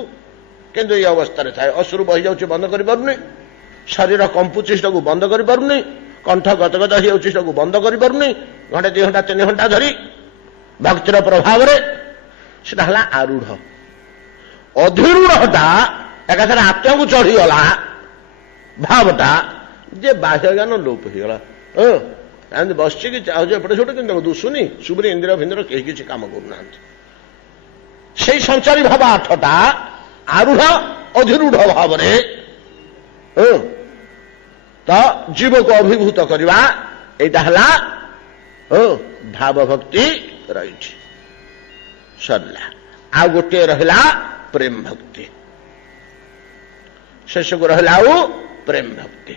କିନ୍ତୁ ଏଇ ଅବସ୍ଥାରେ ଥାଏ। ଅଶ୍ରୁ ବହିଯାଉଛି ବନ୍ଦ କରିପାରୁନି, ଶରୀର କମ୍ପୁଛି ସେଟାକୁ ବନ୍ଦ କରିପାରୁନି, କଣ୍ଠ ଗଦଗଦ ହେଇଯାଉଛି ସେଟାକୁ ବନ୍ଦ କରିପାରୁନି, ଘଣ୍ଟେ 2 ଘଣ୍ଟା 3 ଘଣ୍ଟା ଧରି ଭକ୍ତିର ପ୍ରଭାବରେ। ସେଟା ହେଲା ଆରୁଢ। ଅଧିରୂଢଟା ଏକାଥରେ ଆତ୍ମାକୁ ଚଢିଗଲା ଭାବଟା, ଯେ ବାହ୍ୟ ଜ୍ଞାନ ଲୋପ ହେଇଗଲା। ଏମିତି ବସିଛି କି ଚାହୁଁଛି ଏପଟେ ସେପଟେ, କିନ୍ତୁ ଦୁଶୁନି, ଶୁଭୁନି, ଇନ୍ଦ୍ରିୟ ଭିନ୍ଦ୍ର କେହି କିଛି କାମ କରୁନାହାନ୍ତି। ସେଇ ସଞ୍ଚାରୀ ଭାବ 8ଟା ଆରୁଢ ଅଧିରୂଢ ଭାବରେ ତ ଜୀବକୁ ଅଭିଭୂତ କରିବା, ଏଇଟା ହେଲା ଭାବ ଭକ୍ତି ରହିଛି। ସରିଲା। ଆଉ ଗୋଟିଏ ରହିଲା ପ୍ରେମ ଭକ୍ତି। ଶେଷକୁ ରହିଲା ଆଉ ପ୍ରେମ ଭକ୍ତି।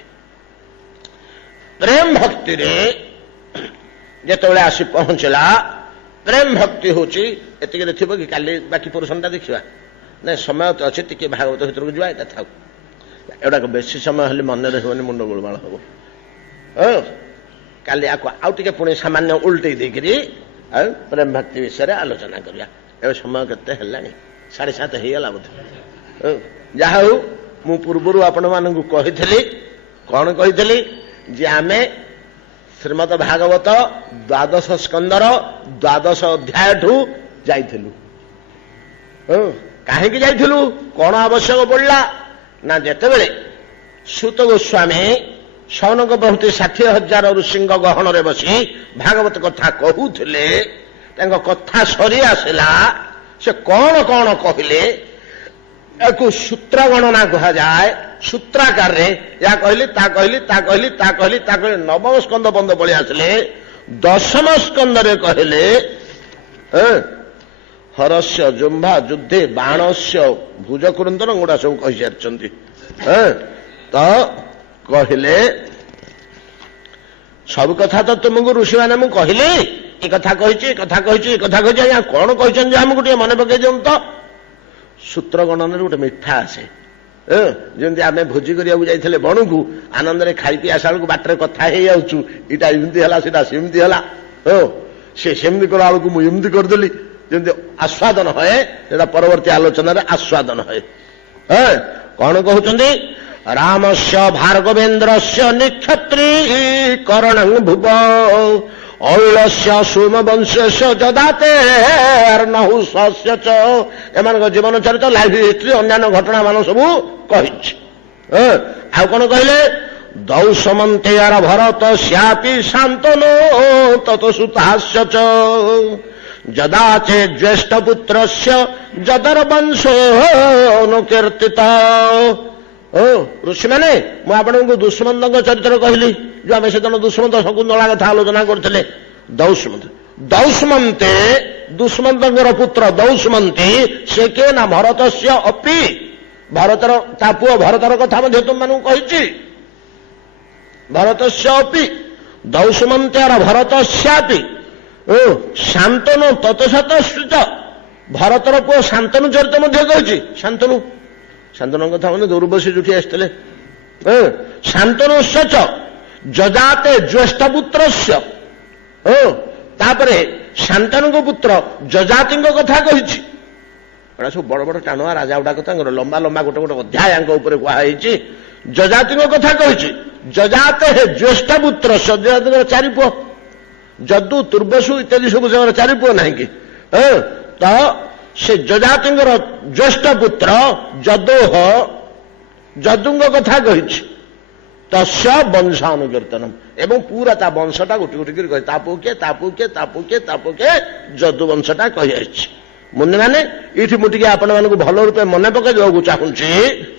ପ୍ରେମ ଭକ୍ତିରେ ଯେତେବେଳେ ଆସି ପହଞ୍ଚିଲା, ପ୍ରେମ ଭକ୍ତି ହଉଛି ଏତିକିରେ ଥିବ କି କାଲି ବାକି ପୋର୍ସନଟା ଦେଖିବା? ନାଇଁ, ସମୟ ତ ଅଛି, ଟିକେ ଭାଗବତ ଭିତରକୁ ଯିବା। ଏଇଟା ଥାଉ, ଏଗୁଡାକ ବେଶୀ ସମୟ ହେଲେ ମନେ ରହିବନି, ମୁଣ୍ଡ ଗୋଳମାଳ ହବ। କାଲି ଆକୁ ଆଉ ଟିକେ ପୁଣି ସାମାନ୍ୟ ଉଲଟେଇ ଦେଇକିରି ଆଉ ପ୍ରେମ ଭକ୍ତି ବିଷୟରେ ଆଲୋଚନା କରିବା। ଏବେ ସମୟ କେତେ ହେଲାଣି? 7:30 ହେଇଗଲା ବୋଧେ। ଯାହା ହଉ, ମୁଁ ପୂର୍ବରୁ ଆପଣମାନଙ୍କୁ କହିଥିଲି, କଣ କହିଥିଲି? ଯେ ଆମେ ଶ୍ରୀମଦ ଭାଗବତ 12ଶ ସ୍କନ୍ଧର 12ଶ ଅଧ୍ୟାୟଠୁ ଯାଇଥିଲୁ। କାହିଁକି ଯାଇଥିଲୁ? କଣ ଆବଶ୍ୟକ ପଡିଲା? ନା, ଯେତେବେଳେ ସୁତ ଗୋସ୍ୱାମୀ ଶୌନକ ପ୍ରଭୃତି 60,000 ଋଷିଙ୍କ ଗହଣରେ ବସି ଭାଗବତ କଥା କହୁଥିଲେ, ତାଙ୍କ କଥା ସରି ଆସିଲା, ସେ କଣ କଣ କହିଲେ, ୟାକୁ ସୂତ୍ର ଗଣନା କୁହାଯାଏ। ସୂତ୍ରାକାରରେ ଏହା କହିଲି, ତା କହିଲି, ତା କହିଲି, ତା କହିଲି, ତା କହିଲି, 9ମ ସ୍କନ୍ଧ ବନ୍ଧ ପଳେଇ ଆସିଲେ। 10ମ ସ୍କନ୍ଧରେ କହିଲେ ହରସ୍ୟ ଜୁମ୍ଭା ଯୁଦ୍ଧେ ବାଣସ୍ୟ ଭୁଜ କୁରୁନ୍ଦନ, ଗୁଡା ସବୁ କହିସାରିଛନ୍ତି। ତ କହିଲେ ସବୁ କଥା ତ ତୁମକୁ ଋଷିମାନେ ମୁଁ କହିଲି, ଏ କଥା କହିଛି, ଏ କଥା କହିଛି, ଏ କଥା କହିଛି, ଆଜ୍ଞା କଣ କହିଛନ୍ତି ଆମକୁ ଟିକେ ମନେ ପକେଇ ଦିଅନ୍ତୁ ତ। ସୂତ୍ର ଗଣନାରେ ଗୋଟେ ମିଠା ଆସେ। ଯେମିତି ଆମେ ଭୋଜି କରିବାକୁ ଯାଇଥିଲେ ବଣକୁ, ଆନନ୍ଦରେ ଖାଇ ପିଇ ଆସିଲା ବେଳକୁ ବାଟରେ କଥା ହେଇଯାଉଛୁ, ଏଇଟା ଏମିତି ହେଲା, ସେଟା ସେମିତି ହେଲା, ସେ ସେମିତି କଲା ବେଳକୁ ମୁଁ ଏମିତି କରିଦେଲି, ଯେମିତି ଆସ୍ୱାଦନ ହୁଏ, ସେଟା ପରବର୍ତ୍ତୀ ଆଲୋଚନାରେ ଆସ୍ୱାଦନ ହୁଏ। କଣ କହୁଛନ୍ତି? ରାମସ୍ୟ ଭାର୍ଗବେନ୍ଦ୍ରସ୍ୟ ନିକ୍ଷତ୍ରୀ କରଣ ଭୁବ ଔଳସ୍ୟ ସୋମବଂଶସ୍ୟ ଯଦାତେ ନହୁସ୍ୟ ଚ। ଏମାନଙ୍କ ଜୀବନ ଚରିତ, ଲାଇଫ ହିଷ୍ଟ୍ରି, ଅନ୍ୟାନ୍ୟ ଘଟଣା ମାନ ସବୁ କହିଛି। ଆଉ କଣ କହିଲେ? ଦୌସମନ୍ତେୟାର ଭରତ ସ୍ୟାପି ଶାନ୍ତନୋ ତତସୁତାସ୍ୟ ଚ ଯଦା ଚେ ଜ୍ୟେଷ୍ଠ ପୁତ୍ରସ୍ୟ ଯଦର ବଂଶୋ ଅନୁକୀର୍ତ୍ତିତ। ଋଷିମାନେ, ମୁଁ ଆପଣଙ୍କୁ ଦୁଷ୍ମନ୍ତଙ୍କ ଚରିତ୍ର କହିଲି, ଯୋଉ ଆମେ ସେଦିନ ଦୁଷ୍ମନ୍ତ ଶକୁନ୍ତଳା କଥା ଆଲୋଚନା କରୁଥିଲେ। ଦୌଷ୍ମନ୍ତେ, ଦୁଷ୍ମନ୍ତଙ୍କର ପୁତ୍ର ଦୌଷ୍ମନ୍ତୀ, ସେ କିଏ? ନା ଭରତସ୍ୟ ଅପି, ଭରତର, ତା ପୁଅ ଭରତର କଥା ମଧ୍ୟ ତୁମମାନଙ୍କୁ କହିଛି। ଭରତସ୍ୟ ଅପି ଦୌଷ୍ମନ୍ତେର ଭରତସ୍ୟାପି ଶାନ୍ତନୁ ତତସତସ୍ୟ। ଭରତର ପୁଅ ଶାନ୍ତନୁ ଚରିତ ମଧ୍ୟ କହିଛି। ଶାନ୍ତନୁଙ୍କ କଥା ମାନେ ଦୌର୍ବଶୀ ଯୁଠି ଆସିଥିଲେ। ଶାନ୍ତନୁସ୍ୟ ଚ ଯଜାତେ ଜ୍ୟେଷ୍ଠ ପୁତ୍ରସ୍ୟ। ତାପରେ ଶାନ୍ତନୁଙ୍କ ପୁତ୍ର ଯଜାତିଙ୍କ କଥା କହିଛି। ଏଗୁଡ଼ା ସବୁ ବଡ ବଡ ଟାଣୁଆ ରାଜା ଗୁଡାକ, ତାଙ୍କର ଲମ୍ବା ଲମ୍ବା ଗୋଟେ ଗୋଟେ ଅଧ୍ୟାୟଙ୍କ ଉପରେ କୁହାଯାଇଛି। ଯଜାତିଙ୍କ କଥା କହିଛି। ଯଜାତେ ଜ୍ୟେଷ୍ଠ ପୁତ୍ରସ୍ୟ, ଯଜାତିଙ୍କର 4 ପୁଅ, ଯଦୁ, ତୁର୍ବସୁ ଇତ୍ୟାଦି ସବୁ ତାଙ୍କର 4 ପୁଅ ନାହିଁ କି? ତ ସେ ଯଜାତିଙ୍କର ଜ୍ୟେଷ୍ଠ ପୁତ୍ର ଯଦୋହ, ଯଦୁଙ୍କ କଥା କହିଛି। ତସ୍ୟ ବଂଶାନୁକୀର୍ତ୍ତନମ, ଏବଂ ପୁରା ତା ବଂଶଟା ଗୋଟି ଗୋଟି କରି କହି, ତା ପୁଅ କିଏ, ତା ପୁଅ କିଏ, ତା ପୁଅ କିଏ, ତା ପୁଅ କିଏ, ଯଦୁ ବଂଶଟା କହିଆସିଛି। मुनि माने ये मुझे आपण मानक भल रूपे मन पकड़ देवाक चाहूँगी।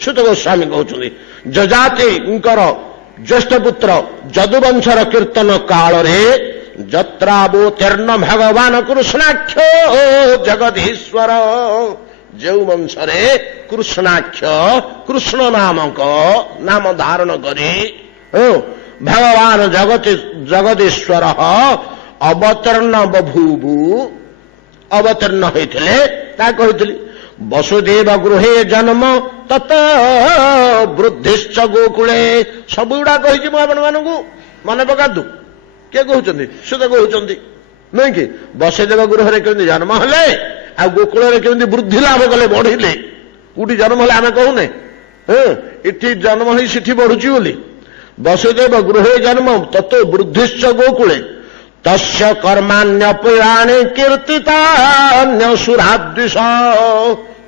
सुत गोस्वामी कहते जजाति ज्येष्ठ पुत्र जदुवंशर कीर्तन काल जत्रावतीर्ण भगवान कृष्णाक्ष जगदीश्वर जो वंशरे कृष्णाक्ष कृष्ण नामक नाम धारण करी भगवान जगदीश्वर अवतीर्ण बभूवु अवतीर्ण होते कही वसुदेव गृहे जन्म तत वृद्धिश्च गोकुले सबुगुड़ा कही मन पकातु किए कहते सुत कहते नहीं कि वसुदेव गृह केमती जन्म हेले आ गोकुल केमती वृद्धि लाभ कले बढ़िले कौटी जन्म हेले आम कहूने इटी जन्म ही सिठी बढ़ुची बोली वसुदेव गृहे जन्म तत वृद्धिश्च गोकुले तस्य कर्माण्य पुराणे कीर्तितान्य सुराद्विष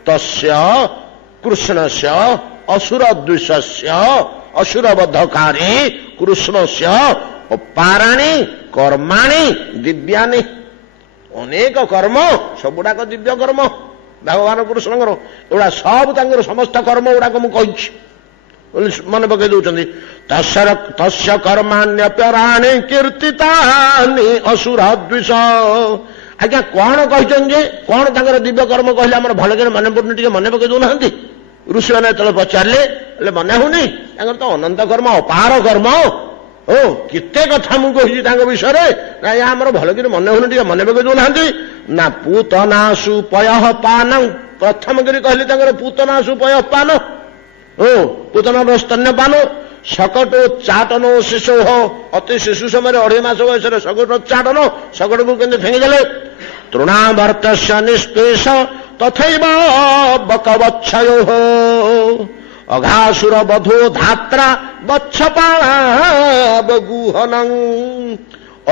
तस्य कृष्णस्य असुरद्विषस्य असुरबद्धकारी कृष्णस्य पाराणी कर्माणी दिव्यानि अनेक कर्म सबुड़ाक दिव्य कर्म भगवान कृष्ण एगुड़ा सब समस्त कर्म गुड़ाक मुझे मन पकई दौरान तस्य कर्माण्यपराणी कीर्तितानि असुरद्विष आज्ञा कौन कही कौन तर दिव्य कर्म कहले आम भल कर मन पड़ुनि टे मन पकई दौना ऋषि मैंने जो पचारे मन होनी तो अनंत कर्म अपार कर्म ओ केते कथा मुझे विषय ना आम भल कर मन होनी टे मन पकई दौना ना पूतनासु पयः पान प्रथम कर कहले पूतनासु पयः पान पूतनार स्तन्यपान शकटो चाटनो शिशु अति शिशु समय 2.5 मास बयस शकटो चाटन शकट को केंद्र फेंकीदेले तृणावर्त निष्पेष तथैव बकवच्छयो अघासुर बधो धात्रा बच्छपागुहन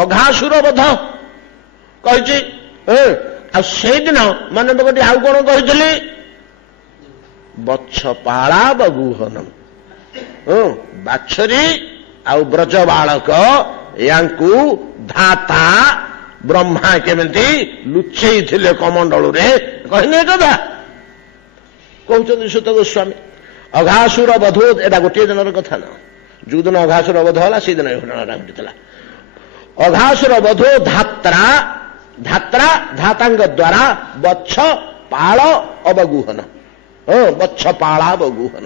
अघासुर बध कही से दिन मन पकड़ आउ कौन कही बच्छपाला बगुहनम बाछरी आउ ब्रज बालक यांकु धाता ब्रह्मा केमती लुचई थिले कमंडल रे कहने कथा कहते सुत गोस्वामी अघासुर बधो एटा गोटे दिन कथा ना जो दिन अघासुर बध होला से दिन घटना घटी अघासुर बधो धात्रा धात्रा धातांग द्वारा बच्छ पाल अबगुहन बच्छपाला बगुहन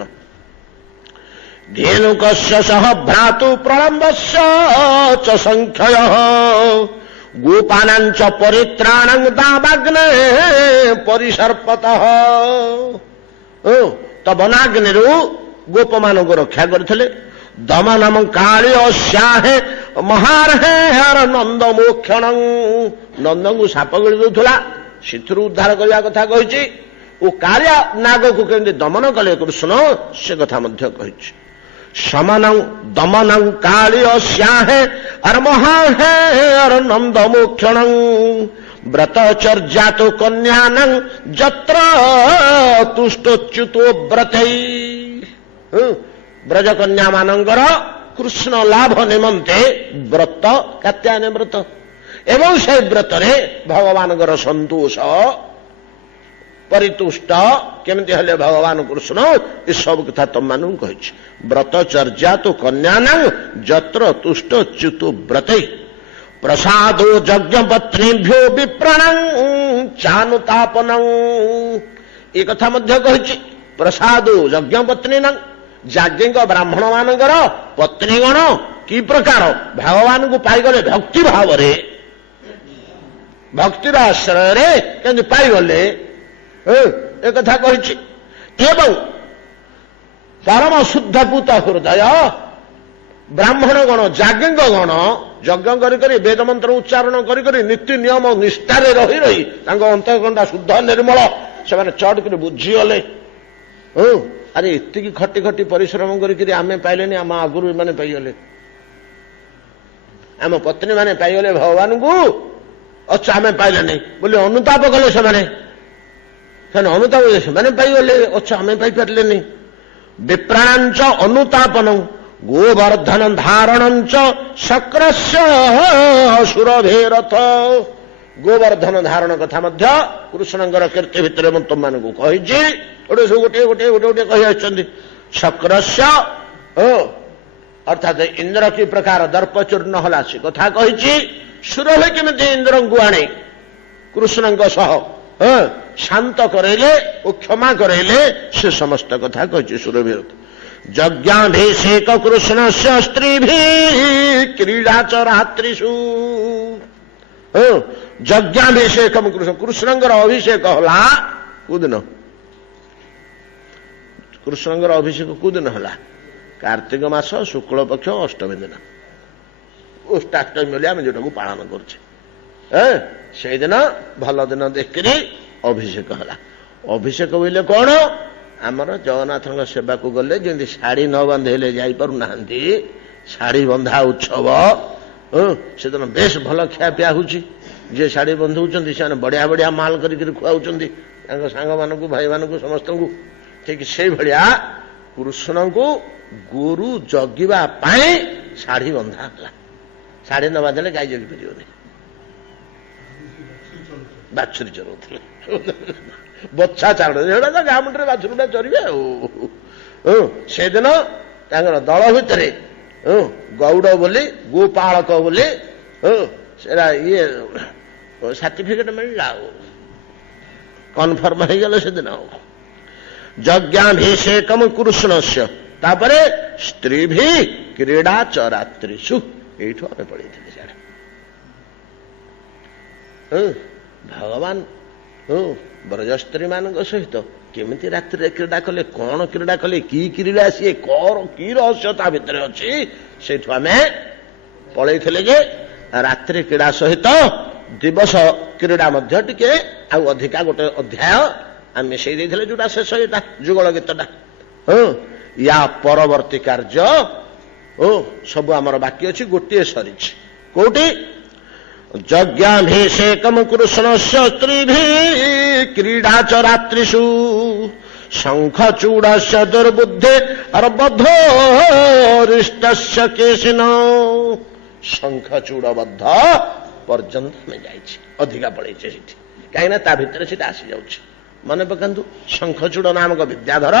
धेनुकस्य सह भ्रातु प्रलम्बस्य च संख्ययः गोपानाञ्च परित्राणं दावाग्ने परिसर्पतः तबनाग्निरु गोपमानଙ୍କୁ रक्षा करथिले दमनम काली अस्याहे महारहे हर नंद मोक्षण नंदଙ୍କୁ साप गଳି दउथला सिथुरु उद्धार କରିବା କଥା କହିଛି ଓ କାଳିଆ ନାଗକୁ କେମିତି ଦମନ କଲେ କୃଷ୍ଣ ସେ କଥା ମଧ୍ୟ କହିଛି समनं दमनं काली अस्याहे अर्महाहे अर नंद मोक्षणं व्रतचर्यातो कन्यानं जत्र तुष्टोच्युतो व्रतै ब्रज कन्या मानंकर कृष्ण लाभ निमंते व्रत कात्यायन व्रत एवं से व्रत रे भगवान संतोष परितुष्ट केमती हेले भगवान कृष्ण ये सब कथा तुम मानू कही व्रतचर्या तो कन्याना जत्र तुष्ट च्युत व्रत प्रसादो यज्ञ पत्नीभ्यो विप्रण चानुतापन ये कथा मध्य कही प्रसादो यज्ञ पत्नी याज्ञिक ब्राह्मण मानकर पत्नीगण कि प्रकार भगवान को पाईगले भक्ति भाव भक्तिर आश्रय केमती पाईगले एक कथा कही एवं परम शुद्ध पूत हृदय ब्राह्मण गण याज्ञिक गण यज्ञ करी वेद मंत्र उच्चारण करी नीति नियम निष्ठार रही रही अंतकंडा शुद्ध निर्मल से चट कर बुझीगले अरे इतक खटी खटी परिश्रम करी आम पाइले आम आगुरी मैंने पाइगले आम पत्नी मैंने पाइगले भगवान को अच्छा आम पाइले नहीं बोले अनुताप कले से अनुताप से पाइगले अच्छा आम पाइपारे नहीं विप्राणांच अनुतापन गोवर्धन धारणंच शक्रस्य सुरभेरथ ଗୋବର୍ଦ୍ଧନ ଧାରଣ କଥା ମଧ୍ୟ କୃଷ୍ଣଙ୍କର କୀର୍ତ୍ତି ଭିତରେ ମୁଁ ତୁମମାନଙ୍କୁ କହିଛି। ଗୋଟେ ସବୁ ଗୋଟିଏ ଗୋଟିଏ ଗୋଟିଏ ଗୋଟିଏ କହି ଆସିଛନ୍ତି। ଶକ୍ରସ୍ୟ ଅର୍ଥାତ୍ ଇନ୍ଦ୍ର କି ପ୍ରକାର ଦର୍ପଚୂର୍ଣ୍ଣ ହେଲା ସେ କଥା କହିଛି। ସୁରଭି କେମିତି ଇନ୍ଦ୍ରଙ୍କୁ ଆଣି କୃଷ୍ଣଙ୍କ ସହ ଶାନ୍ତ କରାଇଲେ ଓ କ୍ଷମା କରାଇଲେ ସେ ସମସ୍ତ କଥା କହିଛି ସୁରଭି। ଯଜ୍ଞାଭିଷେକ କୃଷ୍ଣସ୍ୟ ସ୍ତ୍ରୀଭି କ୍ରୀଡ଼ାଚ ରାତ୍ରିଷୁ। ଯଜ୍ଞାଭିଷେକ କୃଷ୍ଣଙ୍କର ଅଭିଷେକ ହେଲା କୋଉଦିନ? କୃଷ୍ଣଙ୍କର ଅଭିଷେକ କୋଉଦିନ ହେଲା? କାର୍ତ୍ତିକ ମାସ ଶୁକ୍ଳ ପକ୍ଷ ଅଷ୍ଟମୀ ଦିନ, ଉଷ୍ଟାଷ୍ଟମୀ ବୋଲି ଆମେ ଯୋଉଟାକୁ ପାଳନ କରୁଛେ। ସେଇଦିନ ଭଲ ଦିନ ଦେଖିକିରି ଅଭିଷେକ ହେଲା। ଅଭିଷେକ ବୋଇଲେ କଣ? ଆମର ଜଗନ୍ନାଥଙ୍କ ସେବାକୁ ଗଲେ ଯେମିତି ଶାଢ଼ୀ ନ ବାନ୍ଧେଇଲେ ଯାଇପାରୁନାହାନ୍ତି, ଶାଢ଼ୀ ବନ୍ଧା ଉତ୍ସବ ସେଦିନ ବେଶ ଭଲ ଖିଆପିଆ ହଉଛି। ଯିଏ ଶାଢ଼ୀ ବନ୍ଧଉଛନ୍ତି ସେମାନେ ବଢିଆ ବଢିଆ ମାଲ କରିକି ଖୁଆଉଛନ୍ତି ତାଙ୍କ ସାଙ୍ଗମାନଙ୍କୁ, ଭାଇମାନଙ୍କୁ, ସମସ୍ତଙ୍କୁ। ଠିକ ସେଇଭଳିଆ କୃଷ୍ଣଙ୍କୁ ଗୋରୁ ଜଗିବା ପାଇଁ ଶାଢ଼ୀ ବନ୍ଧା ହେଲା। ଶାଢ଼ୀ ନ ବାନ୍ଧିଲେ ଗାଈ ଜଗି ପାରିବନି। ବାଛୁରୀ ଚରଉଥିଲେ, ବଛା ଚାଉଳ ଏଗୁଡ଼ା ତ ଗାଁ ମୁଣ୍ଡରେ ବାଛୁରୀଟା ଚରିବେ ଆଉ। ସେଦିନ ତାଙ୍କର ଦଳ ଭିତରେ ଗୌଡ଼ ବୋଲି, ଗୋପାଳକ ବୋଲି ସେଟା ଇଏ ସାର୍ଟିଫିକେଟ ମିଳିଲା ଆଉ, କନଫର୍ମ ହେଇଗଲେ ସେଦିନ। ଯଜ୍ଞାଭିଷେକମ୍ କୃଷ୍ଣସ୍ୟ, ତାପରେ ସ୍ତ୍ରୀଭି କ୍ରୀଡ଼ା ଚ ରାତ୍ରିଷୁ, ଏଇଠୁ ଆମେ ପଳେଇଥିଲେ ସିଆଡେ। ଭଗବାନ ବ୍ରଜସ୍ତ୍ରୀ ମାନଙ୍କ ସହିତ କେମିତି ରାତ୍ରିରେ କ୍ରୀଡ଼ା କଲେ, କଣ କ୍ରୀଡ଼ା କଲେ, କି କ୍ରୀଡ଼ା ସିଏ କଣ, କି ରହସ୍ୟ ତା ଭିତରେ ଅଛି, ସେଇଠୁ ଆମେ ପଳେଇଥିଲେ ଯେ ରାତ୍ରି କ୍ରୀଡ଼ା ସହିତ ଦିବସ କ୍ରୀଡ଼ା ମଧ୍ୟ ଟିକେ ଆଉ ଅଧିକା ଗୋଟେ ଅଧ୍ୟାୟ ଆମେ ମିଶେଇ ଦେଇଥିଲେ, ଯୋଉଟା ଶେଷ ଏଇଟା ଯୁଗଳ ଗୀତଟା। ୟା ପରବର୍ତ୍ତୀ କାର୍ଯ୍ୟ ସବୁ ଆମର ବାକି ଅଛି, ଗୋଟିଏ ସରିଛି। କୋଉଠି? ଯଜ୍ଞାଭିଷେକମ୍ କୃଷ୍ଣସ୍ୟ ସ୍ତ୍ରୀଭି କ୍ରୀଡ଼ା ଚ ରାତ୍ରିଷୁ ଶଙ୍ଖଚୂଡ଼ସ୍ୟ ଦୁର୍ବୁଦ୍ଧି ବଦ୍ଧୋରିଷ୍ଟସ୍ୟ କେଶିନ। ଶଙ୍ଖଚୂଡ଼ବଦ୍ଧ ପର୍ଯ୍ୟନ୍ତ ଆମେ ଯାଇଛି, ଅଧିକା ପଳେଇଛେ ସେଠି, କାହିଁକିନା ତା ଭିତରେ ସେଟା ଆସିଯାଉଛି। ମନେ ପକାନ୍ତୁ, ଶଙ୍ଖଚୂଡ଼ ନାମକ ବିଦ୍ୟାଧର,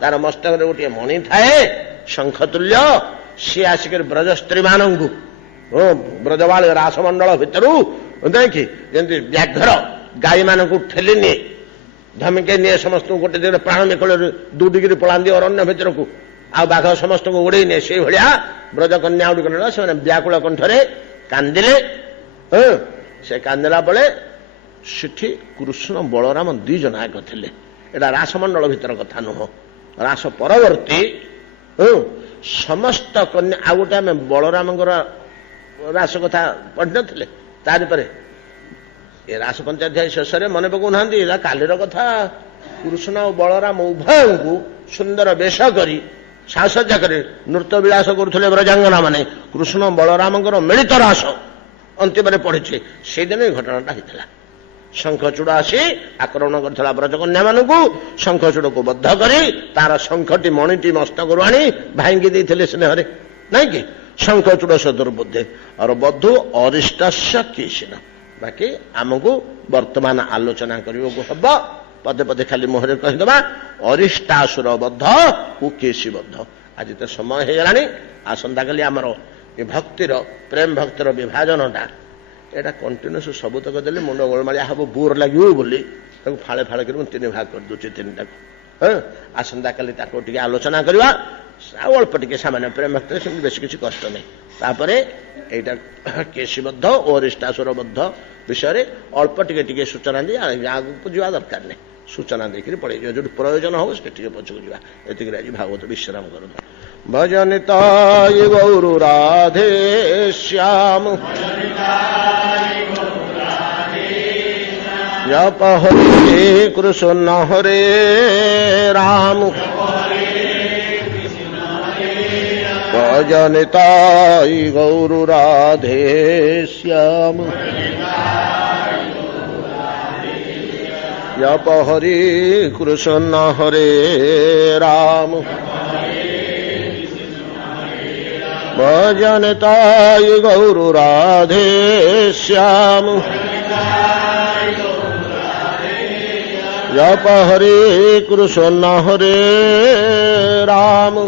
ତାର ମସ୍ତକରେ ଗୋଟିଏ ମଣି ଥାଏ ଶଙ୍ଖତୁଲ୍ୟ, ସିଏ ଆସିକରି ବ୍ରଜସ୍ତ୍ରୀ ମାନଙ୍କୁ ବ୍ରଜବାଳ ରାସମଣ୍ଡଳ ଭିତରୁ ଦେଖି ଯେମିତି ବ୍ୟାଘ୍ର ଗାଈ ମାନଙ୍କୁ ଠେଲି ନିଏ, ଧମିକେଇ ନିଏ, ସମସ୍ତଙ୍କୁ ଗୋଟେ ଦିନ ପ୍ରାଣ ନିକଳରେ ଦୌଡ଼ିକିରି ପଳାନ୍ତି ଅରଣ୍ୟ ଭିତରକୁ, ଆଉ ବାଘ ସମସ୍ତଙ୍କୁ ଉଡେଇ ନିଏ। ସେଇଭଳିଆ ବ୍ରଜକନ୍ୟା ଗୁଡ଼ିକ ନେଲା, ସେମାନେ ବ୍ୟାକୁଳ କଣ୍ଠରେ କାନ୍ଦିଲେ। ସେ କାନ୍ଦିଲା ବେଳେ ସେଠି କୃଷ୍ଣ ବଳରାମ ଦି ଜଣ ଆଗ ଥିଲେ। ଏଟା ରାସମଣ୍ଡଳ ଭିତର କଥା ନୁହଁ, ରାସ ପରବର୍ତ୍ତୀ ସମସ୍ତ କନ୍ୟା। ଆଉ ଗୋଟେ ଆମେ ବଳରାମଙ୍କର ରାସ କଥା ପଢିନଥିଲେ, ତାରିପରେ ଏ ରାସ ପଞ୍ଚାଧ୍ୟାୟ ଶେଷରେ ମନେ ପକାଉନାହାନ୍ତି, ଏଟା କାଲିର କଥା। କୃଷ୍ଣ ଓ ବଳରାମ ଉଭୟଙ୍କୁ ସୁନ୍ଦର ବେଶ କରି ସାଜସଜ୍ଜା କରି ନୃତ୍ୟ ବିଳାସ କରୁଥିଲେ ବ୍ରଜାଙ୍ଗନା ମାନେ। କୃଷ୍ଣ ବଳରାମଙ୍କର ମିଳିତ ରାସ ଅନ୍ତିମରେ ପଢିଛି, ସେଇଦିନ ଏ ଘଟଣାଟା ହେଇଥିଲା। ଶଙ୍ଖଚୂଡ଼ ଆସି ଆକ୍ରମଣ କରିଥିଲା ବ୍ରଜକନ୍ୟା ମାନଙ୍କୁ, ଶଙ୍ଖଚୂଡ଼କୁ ବଦ୍ଧ କରି ତାର ଶଙ୍ଖଟି ମଣିଟି ମସ୍ତକରୁ ଆଣି ଭାଙ୍ଗି ଦେଇଥିଲେ ସ୍ନେହରେ, ନାଇଁ କି? ଶଙ୍ଖଚୂଡ଼ ସଦୁର୍ବୁଦ୍ଧି ଅର ବଧୁ ଅରିଷ୍ଟସ୍ୟ କେଶିନ। ବାକି ଆମକୁ ବର୍ତ୍ତମାନ ଆଲୋଚନା କରିବାକୁ ହବ, ପଦେ ପଦେ ଖାଲି ମୁହଁରେ କହିଦେବା। ଅରିଷ୍ଟାସୁର ବଦ୍ଧ ଓ କେଶୀ ବଦ୍ଧ। ଆଜି ତ ସମୟ ହେଇଗଲାଣି, ଆସନ୍ତାକାଲି ଆମର ଏ ଭକ୍ତିର, ପ୍ରେମ ଭକ୍ତିର ବିଭାଜନଟା, ଏଇଟା କଣ୍ଟିନ୍ୟୁସ୍ ସବୁତକ ଦେଲେ ମୁଣ୍ଡ ଗୋଳମାଳିଆ ହବ, ବୋର ଲାଗିବ ବୋଲି ତାକୁ ଫାଳେ ଫାଳେ କରି ମୁଁ 3 ଭାଗ କରିଦେଉଛି, 3ଟାକୁ। ଆସନ୍ତାକାଲି ତାକୁ ଟିକେ ଆଲୋଚନା କରିବା, ଆଉ ଅଳ୍ପ ଟିକେ ସାମାନ୍ୟ ପ୍ରେମ ଭକ୍ତିରେ, ସେମିତି ବେଶୀ କିଛି କଷ୍ଟ ନାହିଁ। ତାପରେ ଏଇଟା କେଶୀବଦ୍ଧ ଓ ଅରିଷ୍ଟାସୁର ବଦ୍ଧ ବିଷୟରେ ଅଳ୍ପ ଟିକେ ଟିକେ ସୂଚନା ଦେଇ ଆଗକୁ ଯିବା ଦରକାର ନାହିଁ, ସୂଚନା ଦେଇକରି ପଳେଇଯିବା, ଯୋଉଠି ପ୍ରୟୋଜନ ହବ ସେ ଟିକେ ପଛକୁ ଯିବା। ଏତିକିରେ ଆଜି ଭାଗବତ ବିଶ୍ରାମ କରନ୍ତୁ। ଭଜନିତାୟ ଗୌରୁ ରାଧେ ଶ୍ୟାମ ଜପ ହରେ କୃଷ୍ଣ ହରେ ରାମ ভজনিতাই গৌর রাধে শ্যাম জপ হরি কৃষ্ণ হরে রাম भजनताय गौर राधे श्याम जप हरे कृष्ण हरे राम